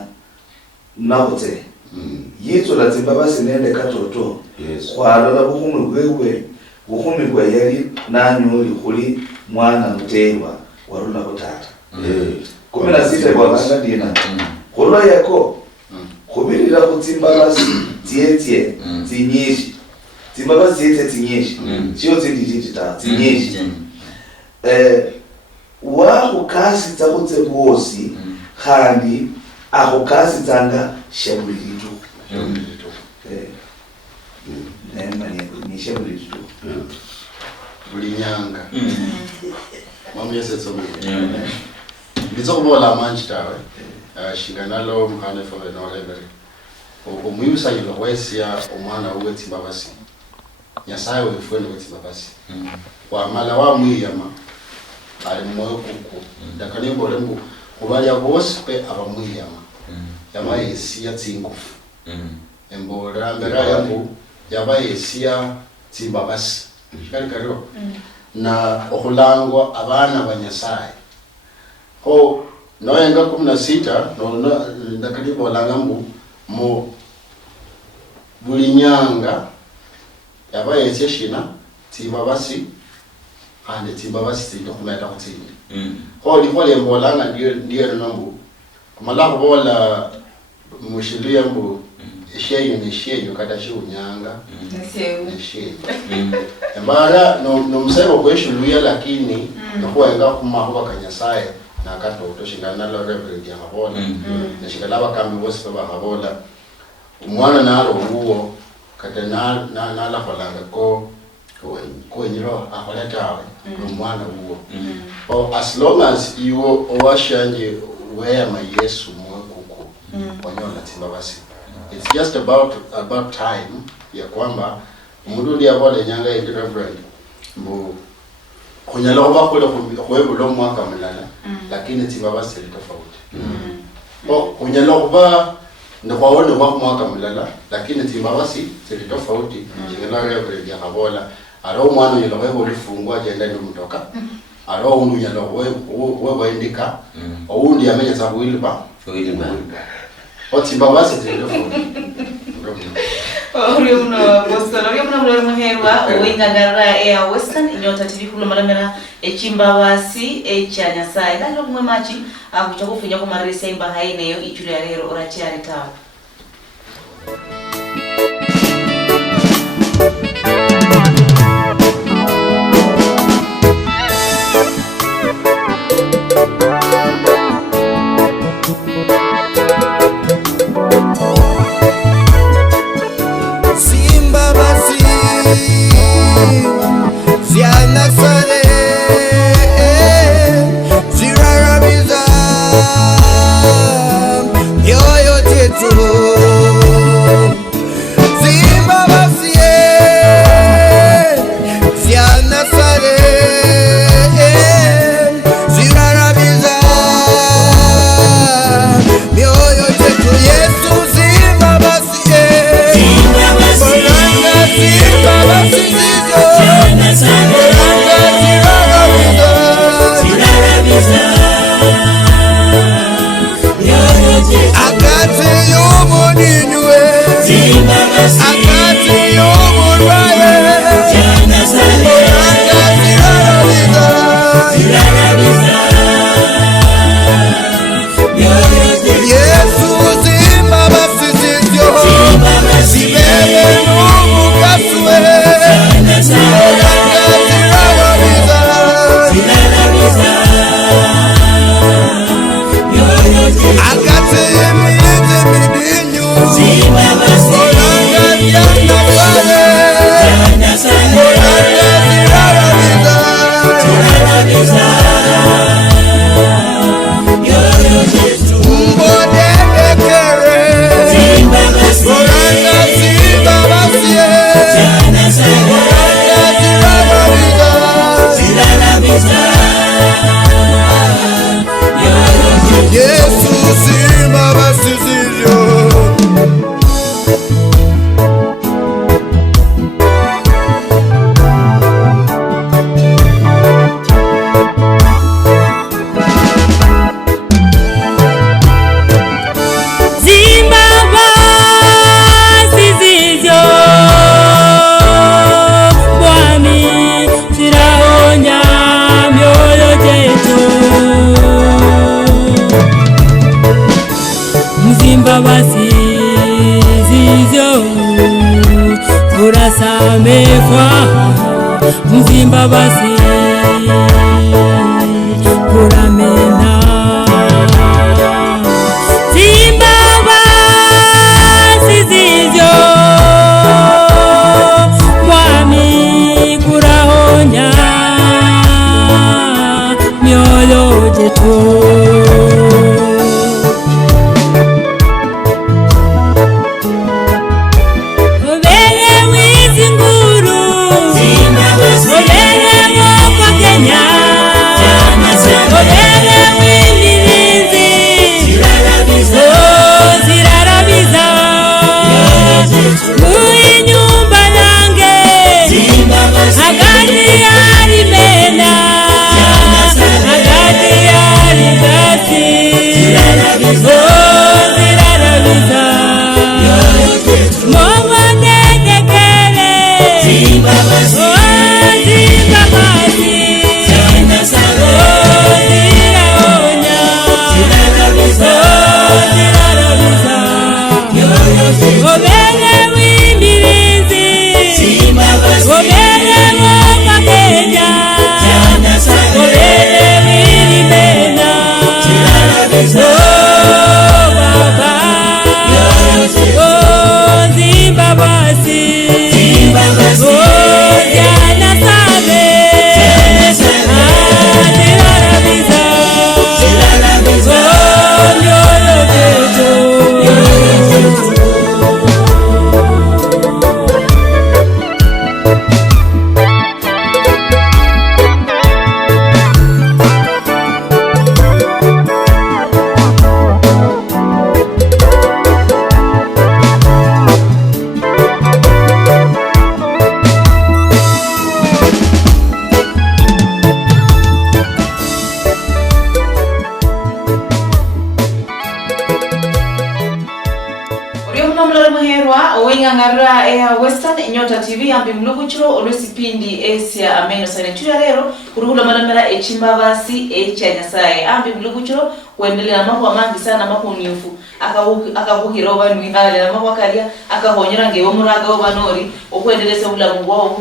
nabutse yitso lazimba basinende katoto kwalala bukhumi bwe yali nanyoli kuli mwana mutewa waruna kutata 16 kwabanga dina khulwa yako khubirira kutsimbalasi tietie tinyishi tsimbabasi tietie tinyishi sio tsindititi ta tinyishi wakukasi tsakutse bosi khandi akhukasi tsanga shabuliritu ni shabuliritu Bulinyanga. Mami yese tsomo. Ndizokubola manje tawe. Shinganalo mkhane for the Northern. Umuyusa yilo wesia omwana wethi babasi. Nyasaye wefweni wethi babasi. Kwa mala wa muyama ali moyo kuku. Ndakanimbo lembu kubali bose pe abamuyama. Yama yesia tsingufu. Embo rambera yambu yaba yesia tsibabasi. Kari kariyo. Na okulangwa abana banyasaye. Ho noyenga 16 no ndakalibo langambu mo bulinyanga yaba yeshina tibabasi ande tibabasi tidokumenta kutini. Ho likole mbolanga ndiye nombu. Kumala bola mushilia mbu esheyo kada shunyanga esheyo embara no msebo kweshuluya lakini nokuwenga kumaho kanyasaye nakatoto shingana lo reverend ya habola nashikala bakambi bose bahabola umwana nalo uwo katena na la falanga ko nyiro ahola tawe umwana uwo as long as you owashanje where my Yesu mwekuko wanyola timbabasi. It's just about time ya kwamba umuntu liyabole nyanga ye reverend mbo kunyala kuba kule kuwebulo mwaka mlala lakini timbabasi litofauti. Kunyala kuba ndikwaone kwa mwaka mlala lakini timbabasi litofauti. Jingala reverend ya habola aro mwana yelo webo lifungwa agenda ndo mtoka aro undu nyalo webo indika oundi amenya sabuilba Otimbabasi telefoni. Uriyo muno Boston, uriyo muno muherwa owingangara ya Western inyota TV kulo maramera echimbabasi echanyasaye kandi kumwe machi akuchakufunya ko marisa imba haineyo ichuri ya rero orachi aritawo. Simba basi zianasare ziraramiza yoyo chetu. Simba basi zianasare ziraramiza yoyo chetu. Yesu simba basi simba basi zizo akati yomuninywe akati yomunwaye Yesu simba basi zizo zibebe n'umukaswe akati imiyenze mibinyu olanga byanafale olanga ziraramiza mbodekekere olanga simba basye olanga ziraramiza Yesu simba basi ziryo. Simba basi ziryo, Bwami ziraonya mioyo yetu. Simba basi ziryo, urasamefwa. Simba basi uramena. Simba basi ziryo, Mwami kuraonya mioyo yetu. Ngara Air Western Nyota TV ambi mluguchiro olusipindi Asia ameno sane chura rero kurugula malamera echimba basi echa nyasaye ambi mluguchiro kuendelea mambo mangi sana mambo niufu akavuhira obanu ihale na mambo akalia akahonyera ngewo muraga obanori okwendeleza obulamu bwao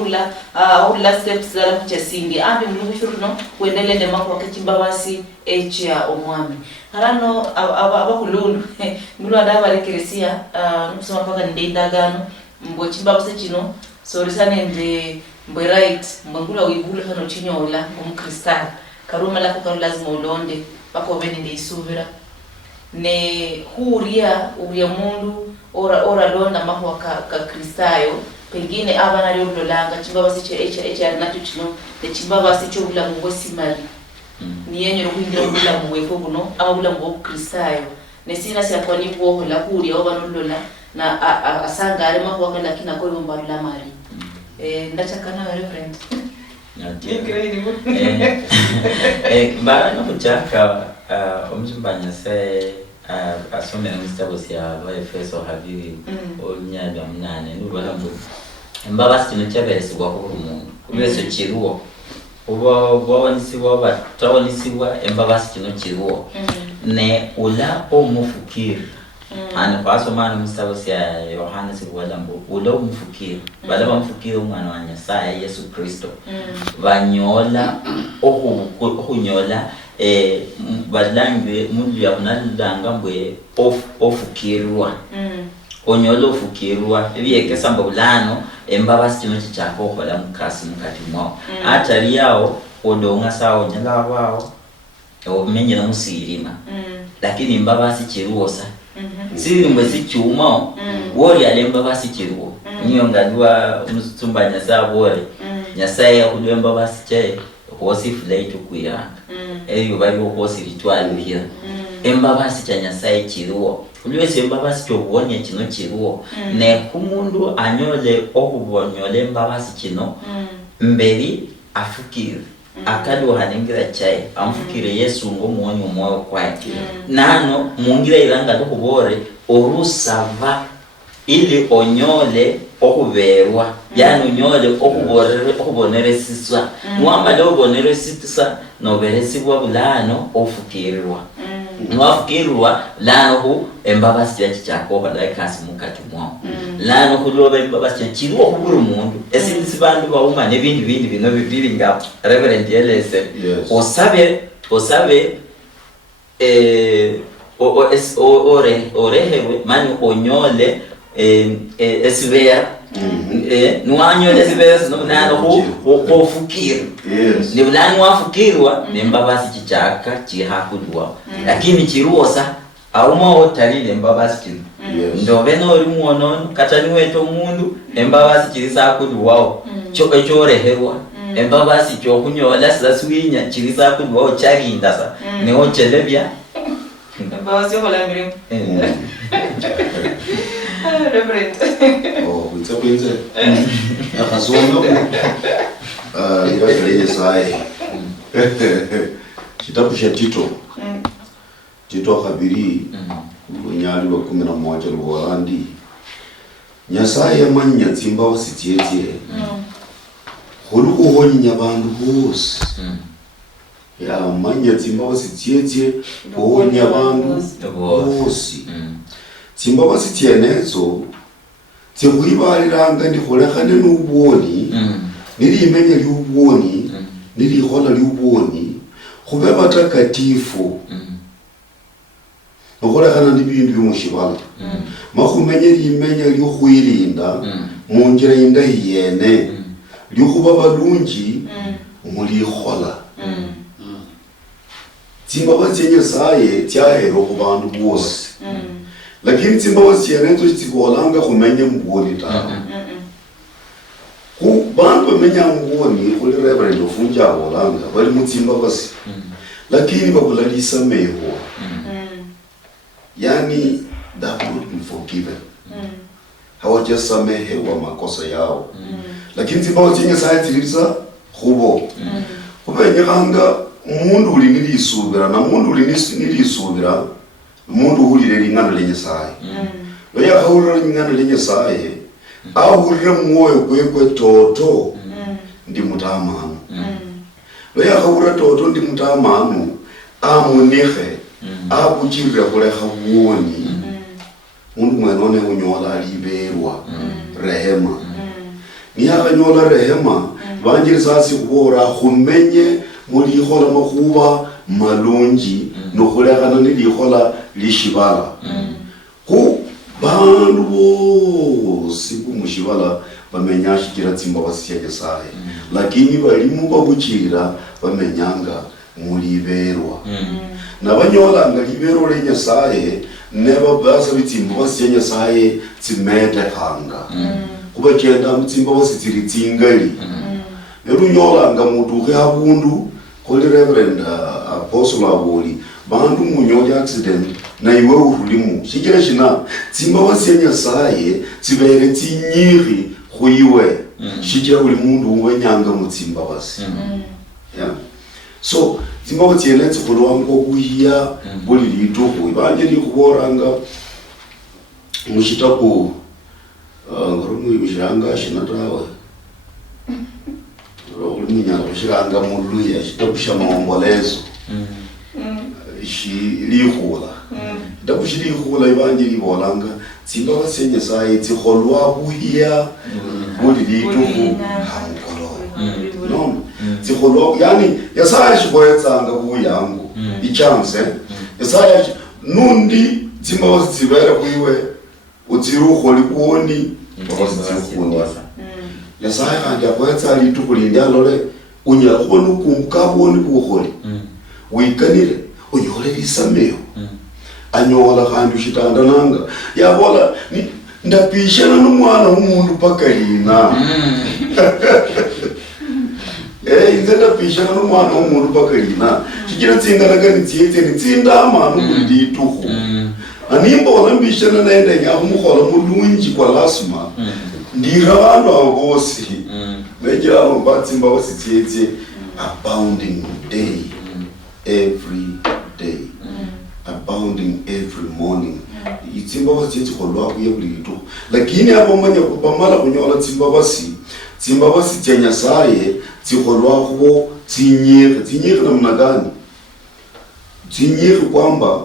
obula steps zala kuchasingi ambi mulubushurno kuendelea ne mambo akachimbabasi echa omwami harano abakulundu mulu adabalekeresia nkusoma paka ndendagano mbo chimbabase chino sorisane nde mbe right mbangula wibula hano chinyola umkristali karuma lako karu lazima ulonde bako bene ndi isuvira ne huria uria mundu ora londa maho ka kristayo pengine abana lyo lolanga chimbaba siche echa natu chino ne chimbaba sicho bula mugwesi mali ni yenye rukwingira bula mugweko buno abula mugwo kristayo ne sina sia kwani bwo la huria obana lola na asanga ale maho kala kina ko lomba la mali ndachakana reverend mbara no kuchaka umjumbanya se asome na mstabo sia wa Efeso habiri onyanda mnane nubala mbu mbaba sino chabere kwa umuntu kubeso chiruo ubwo batawonisiwa mbaba sino chiruo ne ula omufukiri ana kwasoma na mstabo sia Yohana sikwala mbu ula omufukiri bala bamfukiri umwana wa Nyasaye Yesu Kristo banyola okunyola balange mundu yakunalanga mbwe ofukirwa onyola ofukirwa ebiyekesa mbulano embaba sino chichako kola mukasi mukati mwao atali yao odonga sawo nyala wao omenye na musirima lakini mbaba sichiruosa siri mbwe sichuma woli alemba basichiruo niyo ngadwa musumbanya sabore Nyasaye akudemba basiche hosi flight kuyanga eyo bali hosi ritual here emba basicha Nyasaye chiruo uliwese emba basicho ubonye kino chiruo ne kumundu anyole okubonyole emba basichino mberi afukire akadi wahanengira chai amfukire Yesu ngo muonyo moyo kwake nano mungira iranga dokubore orusava ili onyole okuberwa yani onyole okuboneresiswa muamba do boneresitsa no beresibwa bulano ofukirwa nwafukirwa lano hu embabasi ya chichako badakasi mukati mwao lano kuloba embabasi chiriwo kuburu mundu esindisi bandu bauma nebindi bino bibiri ngapo reverend yelese osabe orehewe mani onyole esivera nuanyole esivera nano hu fukira ni bulani wafukirwa nembabasi chichaka chihakulwa lakini chiruosa auma otalile embabasi chino ndobe nori muonono katani weto mundu embabasi chirisa kulwao choke choreherwa embabasi chokunyola saswinya chirisa kulwao charindasa neho chelebya embabasi hola mirimu reverend kwenze akazono irakeleye sai kitabu cha Tito habiri lunyali wa 11 lwalandi Nyasaye amanya tsimba wasitietie holuko honya bandu bose ya amanya tsimba wasitietie honya bandu bose tsimba wasitienezo tsebuibaliranga ndikholekane n'ubwoni nilimenya ly'ubwoni nilikhola ly'ubwoni khube batakatifu nokholekana n'ibindu byomushibala makhumenye limenya lyokhwilinda munjira indayi yene lyokhuba balungi mulikhola tsimbaba tsya Nyasaye tsyahera khubandu bose lakini tsimbaba tsyenezo tsibolanga khumenya mbwoni tawe ku bantu bamenya mbwoni khuli reverend ofunja abolanga bali mutsimbaba si lakini babulalisa meho yani they have not been forgiven hawajasamehewa makosa yao lakini tsimbaba tsya Nyasaye tsilisa khubo khubenyekanga mundu uli nilisubira na mundu uli nilisubira mundu hulire lingana le Nyasaye loya khawulira lingana le Nyasaye ahulire mwoyo kwekwe toto ndi mutamanu loya khawulira toto ndi mutamanu amunihe akuchirira kulekha buoni mundu mwenone unyola aliberwa rehema niyakanyola rehema banjiri sasi kubora khumenye mulikhola makhuba malungi nokhulekhana nilikhola lishibala ku bandu bosi kumushibala bamenya shikira tsimbabasi sya Nyasaye lakini balimu babuchirira bamenyanga muliberwa nabanyolanga libero le Nyasaye neba basa bitsimbabasi sya Nyasaye tsimetekhanga kuba chenda mutsimbabasi tsiri tsingali nerunyolanga mutukhe abundu kholi Reverend Apostle Aboli bandu munyoli accident na iwe urulimu shikira shina tsimbabasi sya Nyasaye tsibere tsinyiri khuiwe shikira buli mundu uwenyanga mutsimbabasi yeah. So tsimbabasi tsene tsikholwanga okuhiya buli litukhu ibanje likhuboranga mushitabu ngorumuyibishiranga shina tawe oluminyala kushiranga muluya shitabu sha maombolezo shilikhula shitabu shilikhula ibanje libolanga tsimbabasi sya Nyasaye tsikholwa buhiya buli litukhu no tsikholwa yani Nyasaye shikhoyetsanga buyangu ichance Nyasaye nundi tsimbabasi tsibere kuiwe utsirukholi kuoni Nyasaye kandi akwetsa litukhu lindi alole unyala khubona ukumbuka buoni bukholi wikanire unyole lisameo anyola kandi ushitandananga yabola ndapishana n'umwana w'umundu paka lina inze ndapishana n'umwana w'umundu paka lina shikira tsinganaga nitsiyetse nitsindama n'ubundi litukhu animbola mbishana naende nyakhumukhola mulungi kwa lasima ndira bandu abo bosi nejira mbatsimbabasi tsiyetse abounding day every day abounding every morning tsimbabasi tsikholwa kuye buli litukhu lakini abamanya bamala kunyola tsimbabasi tsya Nyasaye tsikholwa khubo tsinyikhi namna gani tsinyikhi kwamba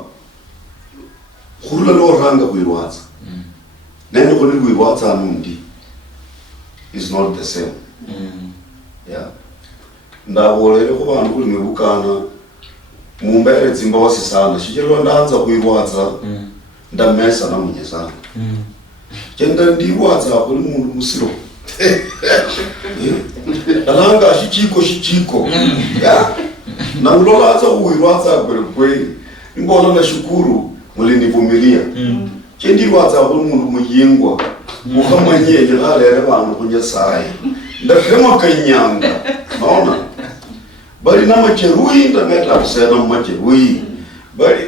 khurula loranga kuirwatsa nene kholi kuirwatsa anundi is not the same yeah ndabolele khu bandu kuli mwibukana mumbere tsimbabasi sana shikira ndanza kuirwatsa ndamesa namunye sana chenda ndirwatsa kuli mundu musiro alanga shichiko yeah namulolatsa kuirwatsa kweli ngibona na shukuru mulinivumilia chendirwatsa kuli mundu muyingwa mukhamanyenye alere bantu kunyasaye ndafema kanyanga naona bali na macherui ndameta kusema macherui bali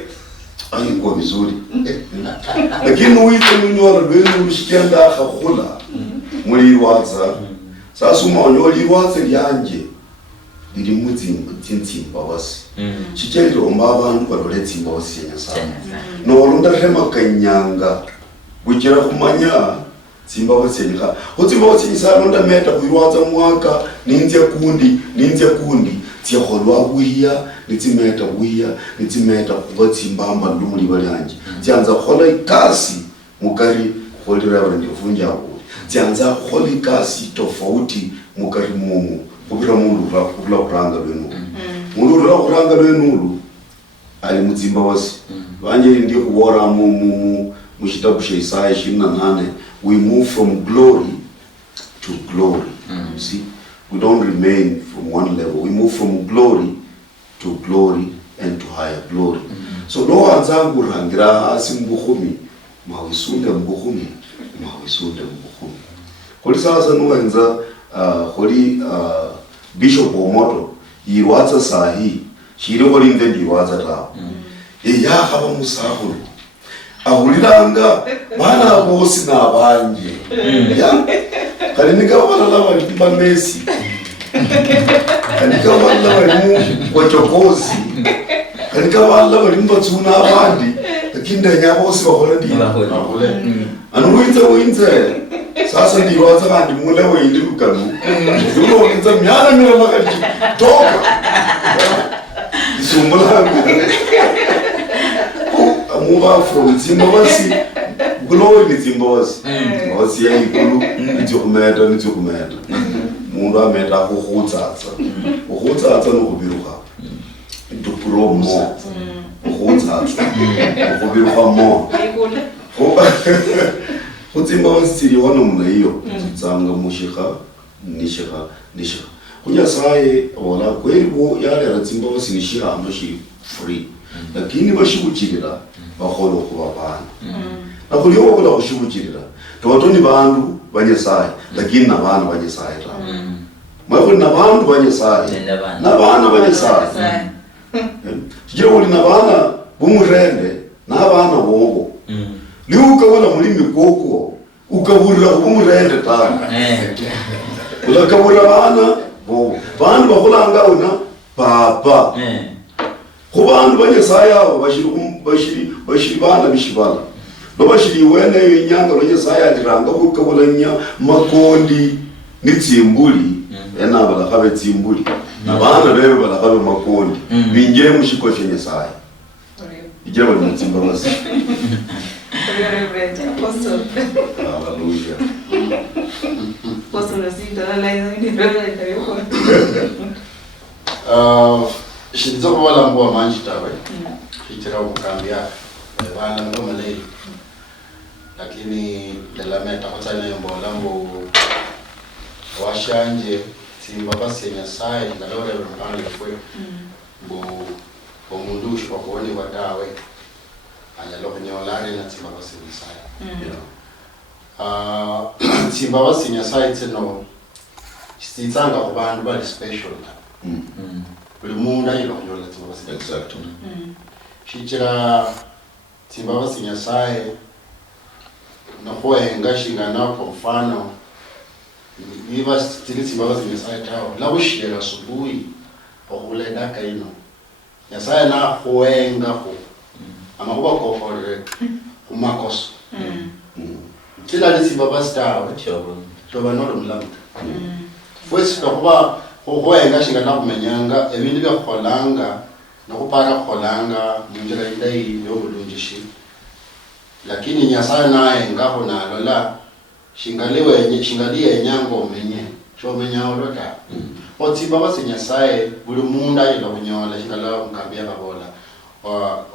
alikuwa vizuri lakini uite mnyora lwenu ushikenda khakhula mulirwatsa sasa umanyoli rwatsa lyanje lili mutsimba shicherero abantu balole tsimba basi Nyasaye no ndahema kanyanga bukira kumanya tsimba basi Nyasaye utsimba basi Nyasaye ndameta kuirwatsa mwaka ninze kundi tsikholwa buhiya nitsimeta buhiya nitsimeta kubatsimbamba ndumuli balyanje tsanza khola ikasi mukari kholi Reverend Vunjabu tsanza khola ikasi tofauti mukari mumu kubira mundu kubula kuranga lwenu mundu ula kuranga lwenu ali mutsimba basi banje ndi kubora mu mushitabu sha Isaiah 28 we move from glory to glory see we don't remain from one level we move from glory to glory and to higher glory so no anzangu rangira asimbukhumi mawisunde mbukhumi kuli sasa nuwenza kholi Bishop Omoto yirwatsa sahi shiri kholi nde ndiwatsa ta yakhaba musahulu ahuliranga bana bosi nabanje ya kali nikabona laba liba Messi kali nikabona laba mu kochokozi kali nikabona laba limbatsuna abandi lakini ndanya bosi bakhola ndibakhola anuwinze sasa ndiwatsa kandi mule windi lukanu ndilonza myana mina makati toka isumbulanga muba from Zimbabwe glory Zimbabwe ngosi ya ikulu nitsukumeta mundu ameta kuhutsatsa no kubiruka to grow more kuhutsatsa kubiruka more Zimbabwe siri wana mnayo tsanga mushika nishika kunyasaye wala kwelibo yale Zimbabwe sinishira amashi free lakini bashibukirira bakhola kuba bana nakuliwo kula kushibukirira totoni bandu banyesaye lakini nabana banyesaye ta mwako nabandu banyesaye nabana banyesaye jiro uli nabana bumurende nabana bobo liuka wala mulimi koko ukabura bumurende ta ulakabura bana bobo bandu bakolanga una papa kubantu banyesaye abo bashiri bana bishibala no bashiri wene inyanga banyesaye adiranga kukabulanya makondi nitsimbuli ena balakabe tsimbuli nabana bebe balakabe makondi bingire mushiko chenyesaye ijye bali mutsimba basi haleluya Shinzo wala mbo manji tawe. Fichira ukambia bana ngoma lei. Lakini dalameta kotana yombo lambo washanje timba basi Nyasaye ngalore mpande fwe. Bo mundushi kwa kuone wadawe. Anyalo nyolane na timba basi Nyasaye. Timba basi Nyasaye teno sitsanga kubantu bali special. Buli mundu ayilo kunyola Zimbabwe. Exactly. Shichira Zimbabwe Nyasaye nakuwenga shingana kwa mfano niba stili Zimbabwe Nyasaye tawo labushira asubuhi okulenda kaino Nyasaye na kuwenga ko amakuba kokore kumakoso kila Zimbabwe tawo choba no mlamu fwesi kuba kuwenga shingana kumenyanga ebintu byakholanga nakupara kholanga munjira indai yobulunjishi lakini Nyasaye naye ngaho nalo la shingaliye nyango menye chomenya olota otsiba basi Nyasaye buli mundu ayilo kunyola shingala nkambia babola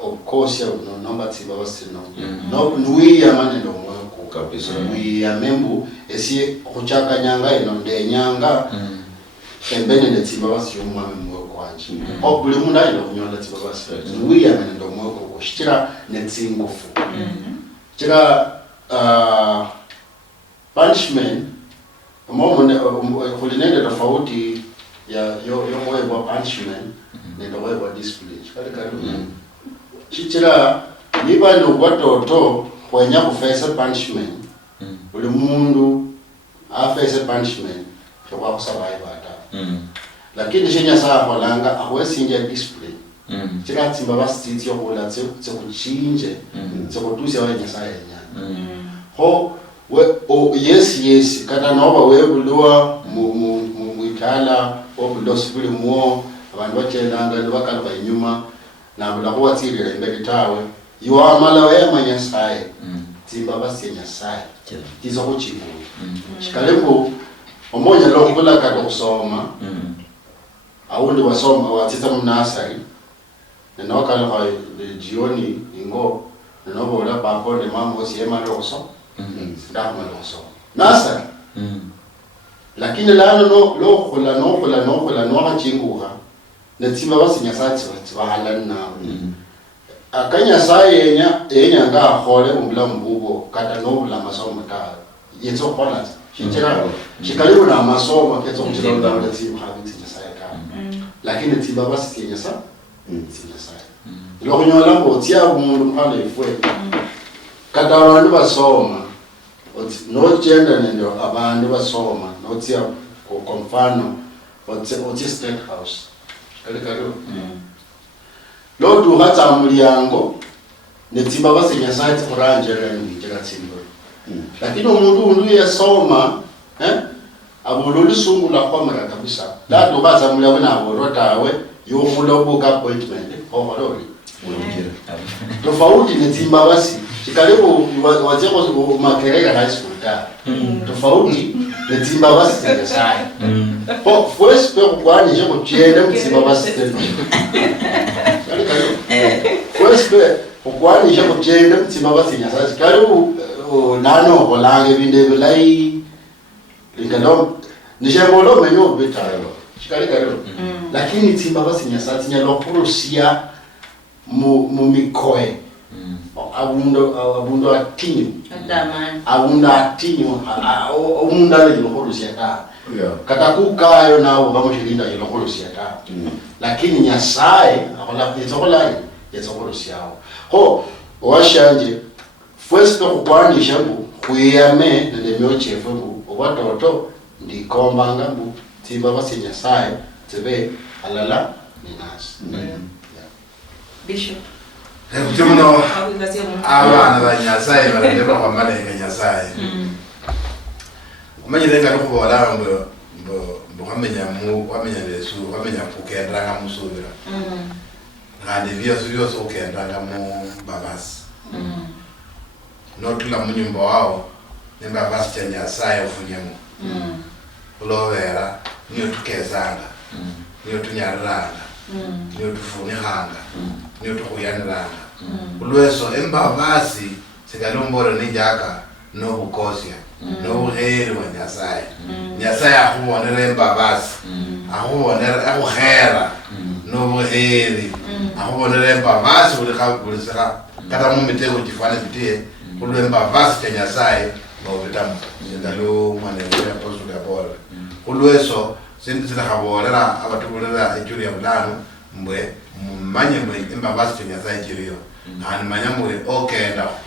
of course no number tsiba basi no nduwi amane ndo mwako kabisa nduwi ya membu esi kuchaka nyanga ino nde nyanga embene netsiba basi yomwami mwe kwanje buli mundu ayilo kunyola tsiba basi nduwi amane ndo mwako kushitira netsingufu Chira punishment kulinende tofauti ya yowewa punishment nendo wewa discipline chichira niba ndo watoto kwenya kufesa punishment buli mundu afesa punishment kwa kusurvive ata lakini shenya saa kolanga awesinja discipline chira tsimba basitsi yokola tse kuchinje tse kutusia wa Nyasaye nyana ho yes kana noba webulwa muikala obulosi buli muo abantu bachendanga bakala bayinyuma nabula ko watsirira imbere tawe yiwa mala wa Nyasaye tsimba basi Nyasaye tizo kuchibu shikalembo omoja lo kula ka kusoma awundi wasoma watsitsa munasari nenokala kwa jioni ingo nenobola bakonde mambo siema loso ndakuma loso nasa lakini lano lo khula no hachinguha netsimba basi Nyasaye tsibahalana akanya saye yenya nga khole umbula mbubo kata no bula masomo ta yetso khona chichira chikalibu na masomo ketso mchilonda ndetsi habitsi Nyasaye ka lakini tsimba basi Nyasaye Lokunyola ngo tsiya umuntu mphande ifwe kata abantu basoma no gender nendo abantu basoma no tsiya ko mfano oti state house kale lo du hatsa mulyango netsimba base Nyasaye tsoranjera njira tsimbo lakini umuntu undu yasoma abululu sungula kwamara kabisa la do batsa mulyango na aborotawe yokulobuka appointment oholori tofauti ni timba basi karibu wazeko makereka high school ta tofauti ni timba basi Nyasaye po first pe kwani je ko chende timba basi first pe kwani je ko chende timba basi Nyasaye karibu nano kolange binde belai lingalo nishembolo menyo betalo chikali karibu lakini timba basi Nyasaye nyalo porosia mu mikoe abundo atinyo Adaman abundo atinyo umunda le lokolosia ta katakukayo nawo bamushilinda lokolosia ta lakini Nyasaye akola yetsokola ho washanje first to kwanisha mbu kuyame nende myochefu mbu obatoto ndikombanga mbu timba basi Nyasaye tebe alala minas Bishop Kutuno abana ba Nyasaye barandeba kwa malenga Nyasaye. Umanye lenga kubola mbo kwamenya lesu kwamenya kukendanga musubira. Ngade byose ukendanga mu babasi. Notula munyumba wao nemba babasi cha Nyasaye ufunyemo. Ulovera niyo tukezanga. Niyo tunyaranga. Niyo tufunihanga. Niyo tukuyaniranga ulweso embavasi sikalombora ninjaka no bukosia no buheri wa Nyasaye Nyasaye akubonera embavasi akubonera akuhera no buheri akubonera embavasi ulikabulisa kata mu mitego jifane bitie kulwe embavasi cha Nyasaye no bitamu ndalo mwana ya pozo ya bora ulweso sinzira kabolera abatubulera ejuri ya bulano mbwe manye mwe embabasi Nyasaye kiriyo hani manya mwe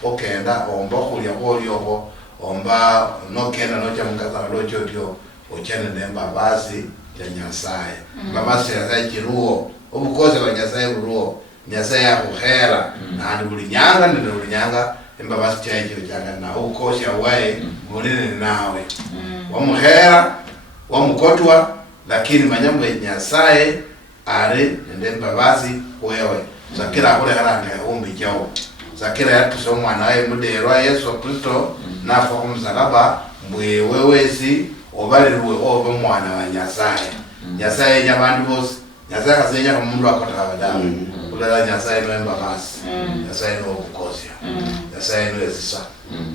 okenda omba kulya kolyo omba nokenda nocha mungaza locho tyo ochene nembabasi ya Nyasaye babasi ya kiruo obukoze wa Nyasaye ruo Nyasaye akuhera hani bulinyanga ndende bulinyanga embabasi ya kiriyo janga na ukoshi awaye mulini nawe wamuhera wamukotwa lakini manya mwe Nyasaye are ndemba bazi wewe zakira kule haranga umbi jao zakira yatuso mwana wae muderwa Yesu Kristo nafa kumsalaba mbwe wewezi obalirwe oba mwana wa Nyasaye Nyasaye nyabandu bose Nyasaye kasenya kama mundu akotaka badamu kulala Nyasaye mwemba basi Nyasaye no bukosia Nyasaye no ezisa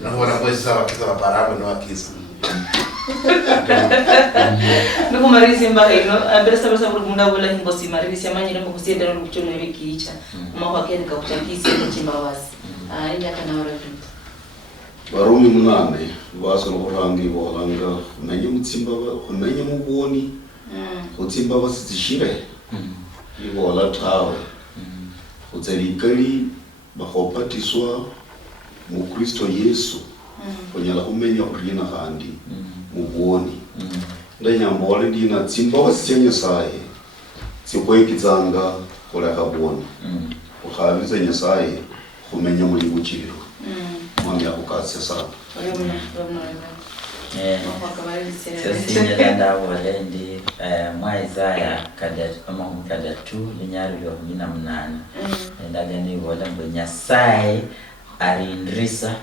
nakubona kwezisa bakiza baparabu no akiza Nuko marisi mbahino abirasa basa burumunda bola hingosi marisi amanyire mu kusiendera mu kuchono ebikicha umako akeni ka kuchakisi kuchimba wasi anya kana ora tu Barumi 8 baso kurangi bolanga menye mutsimba menye muboni utsimba basitishire ibola tawe utserikali bahopatiswa mu Kristo Yesu konyala kumenya urina handi muboni ndanyambole dina tsimba wasenya Nyasaye tsikweikitsanga kola kaboni ukhabize Nyasaye kumenya muri guchiro mwambya kukatse sana Sisi nyanda walendi mwa Isaya kadatu linyari lyo 18 ndaga ni wala mbo Nyasaye arindrisa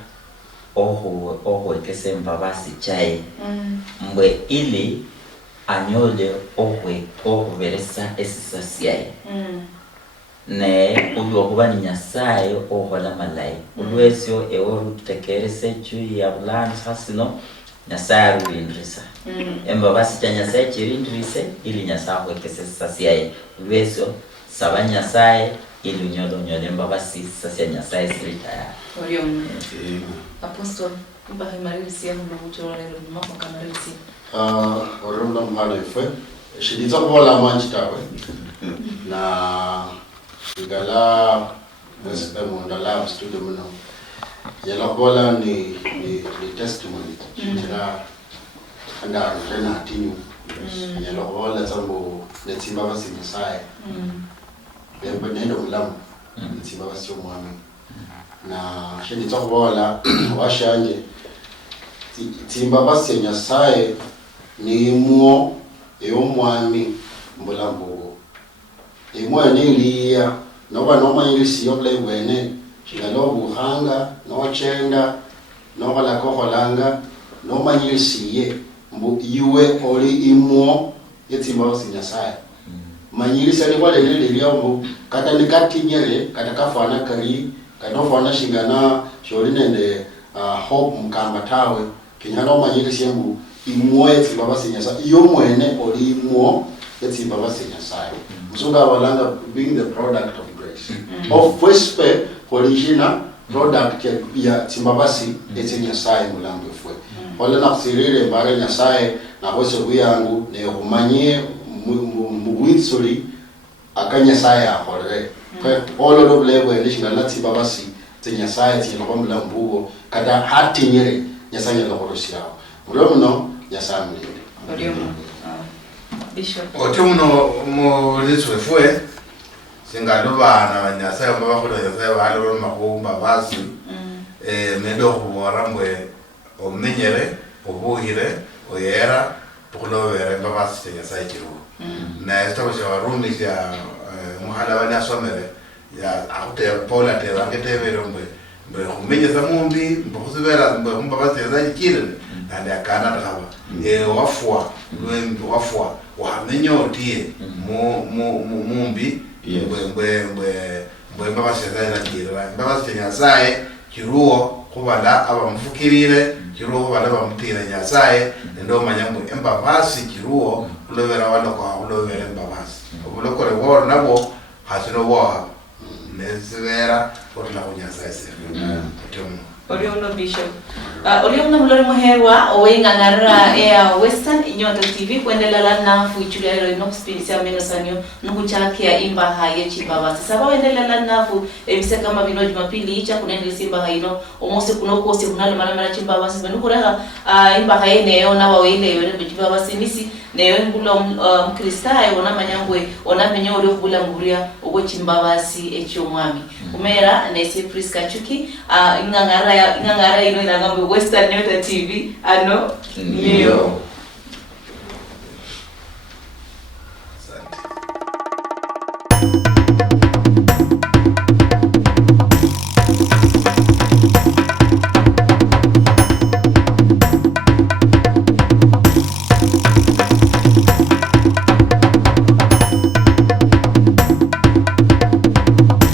oho kese mbabasi chai mbwe ili anyole oho veresa esisasiae ne uyo kuba ni Nyasaye oho la malai ulwesyo eworu tekerese chui ya bulani hasino Nyasaye arindrisa mbabasi cha Nyasaye chirindrise ili Nyasaye kese esisasiae ulwesyo saba Nyasaye ili nyole mbabasi sasia Nyasaye sirita Oriyo Apostol mbahe marisi ya mbuchoro lero mako kamarisi orumna mhana ife shiditsa kubola manji tawe na igala nasibe mondala studio muno yela kubola ni testimony shidira anda rena tinyu yela kubola tsambo netsimba basi Nyasaye bembe nendo mulamu netsimba basi omwami na shiditsa kubola washanje timba basi Nyasaye ni muo eyomwami mbulambugo imwe niliya noba nomanyilisi yobule wene shingalo buhanga no chenda no kala koholanga no manyilisi mbu iwe oli imwo yetimba osinyasaya manyilisi ali wale lele lyombo kata nikatinyele kata kafana kari kanofana shingana sholi nende hope mkamba tawe kinyalo manyilisi mbu imwo yetimba osinyasaya iyo mwene oli imwo yetimba osinyasaya musunga walanga being the product of grace of whisper holishina product ya timbabasi etinyasaye mulambo fwe wala nakusirire mbare nyasaye na hose kuyangu ne humanye mugwitsuri akanyasaye ahore kwa olo do lewe lishinga lati babasi tinyasaye tinoko mulambo kada hatinyere nyasaye lo horoshirawo mulomuno nyasaye mulinde Bishop otuno mo litswe fwe singalubana banyasaye mbabakhula nyasaye balolo mahumba basi mendo khubora mbwe omenyere obuhire oyera tukulobere mbabasi nyasaye kiru na estaba sha Warumi sha muhala bana somere ya akute Paula te rangetebere mbwe khumenyesa mumbi mbakhusibera mbwe mbabasi nyasaye kiru nandi akana takaba wafwa wamenyotie mumbi mbwe mbabasi nyasaye nakira mbabasi nyasaye kiruo kubala abamfukirire kiruo kubala bamutira nyasaye ndo manyambo embabasi kiruo ulobera waloko ulobera embabasi obulokore wor nabo hasino wa nezera otla kunyasaye se Oriono Bishop Oriono mulori muherwa owengangara ya Western Nyota TV kuendelea na fuichulia lero inokuspirisi ameno sanyo nukuchake ya imba haye chibaba sasa waendelea na fu ebise kama bino Jumapili icha kunende simba haino omose kunokose kunalo mara chibaba sasa nukurega imba haye neyo na wawele yone chibaba sinisi neyo ngulo mkristaye ona manyangwe ona menyo ori kubula nguria ogwe chimbabasi echo mwami umera nese Priska Chuki ingangara ino inagambo Western Nyota TV ano niyo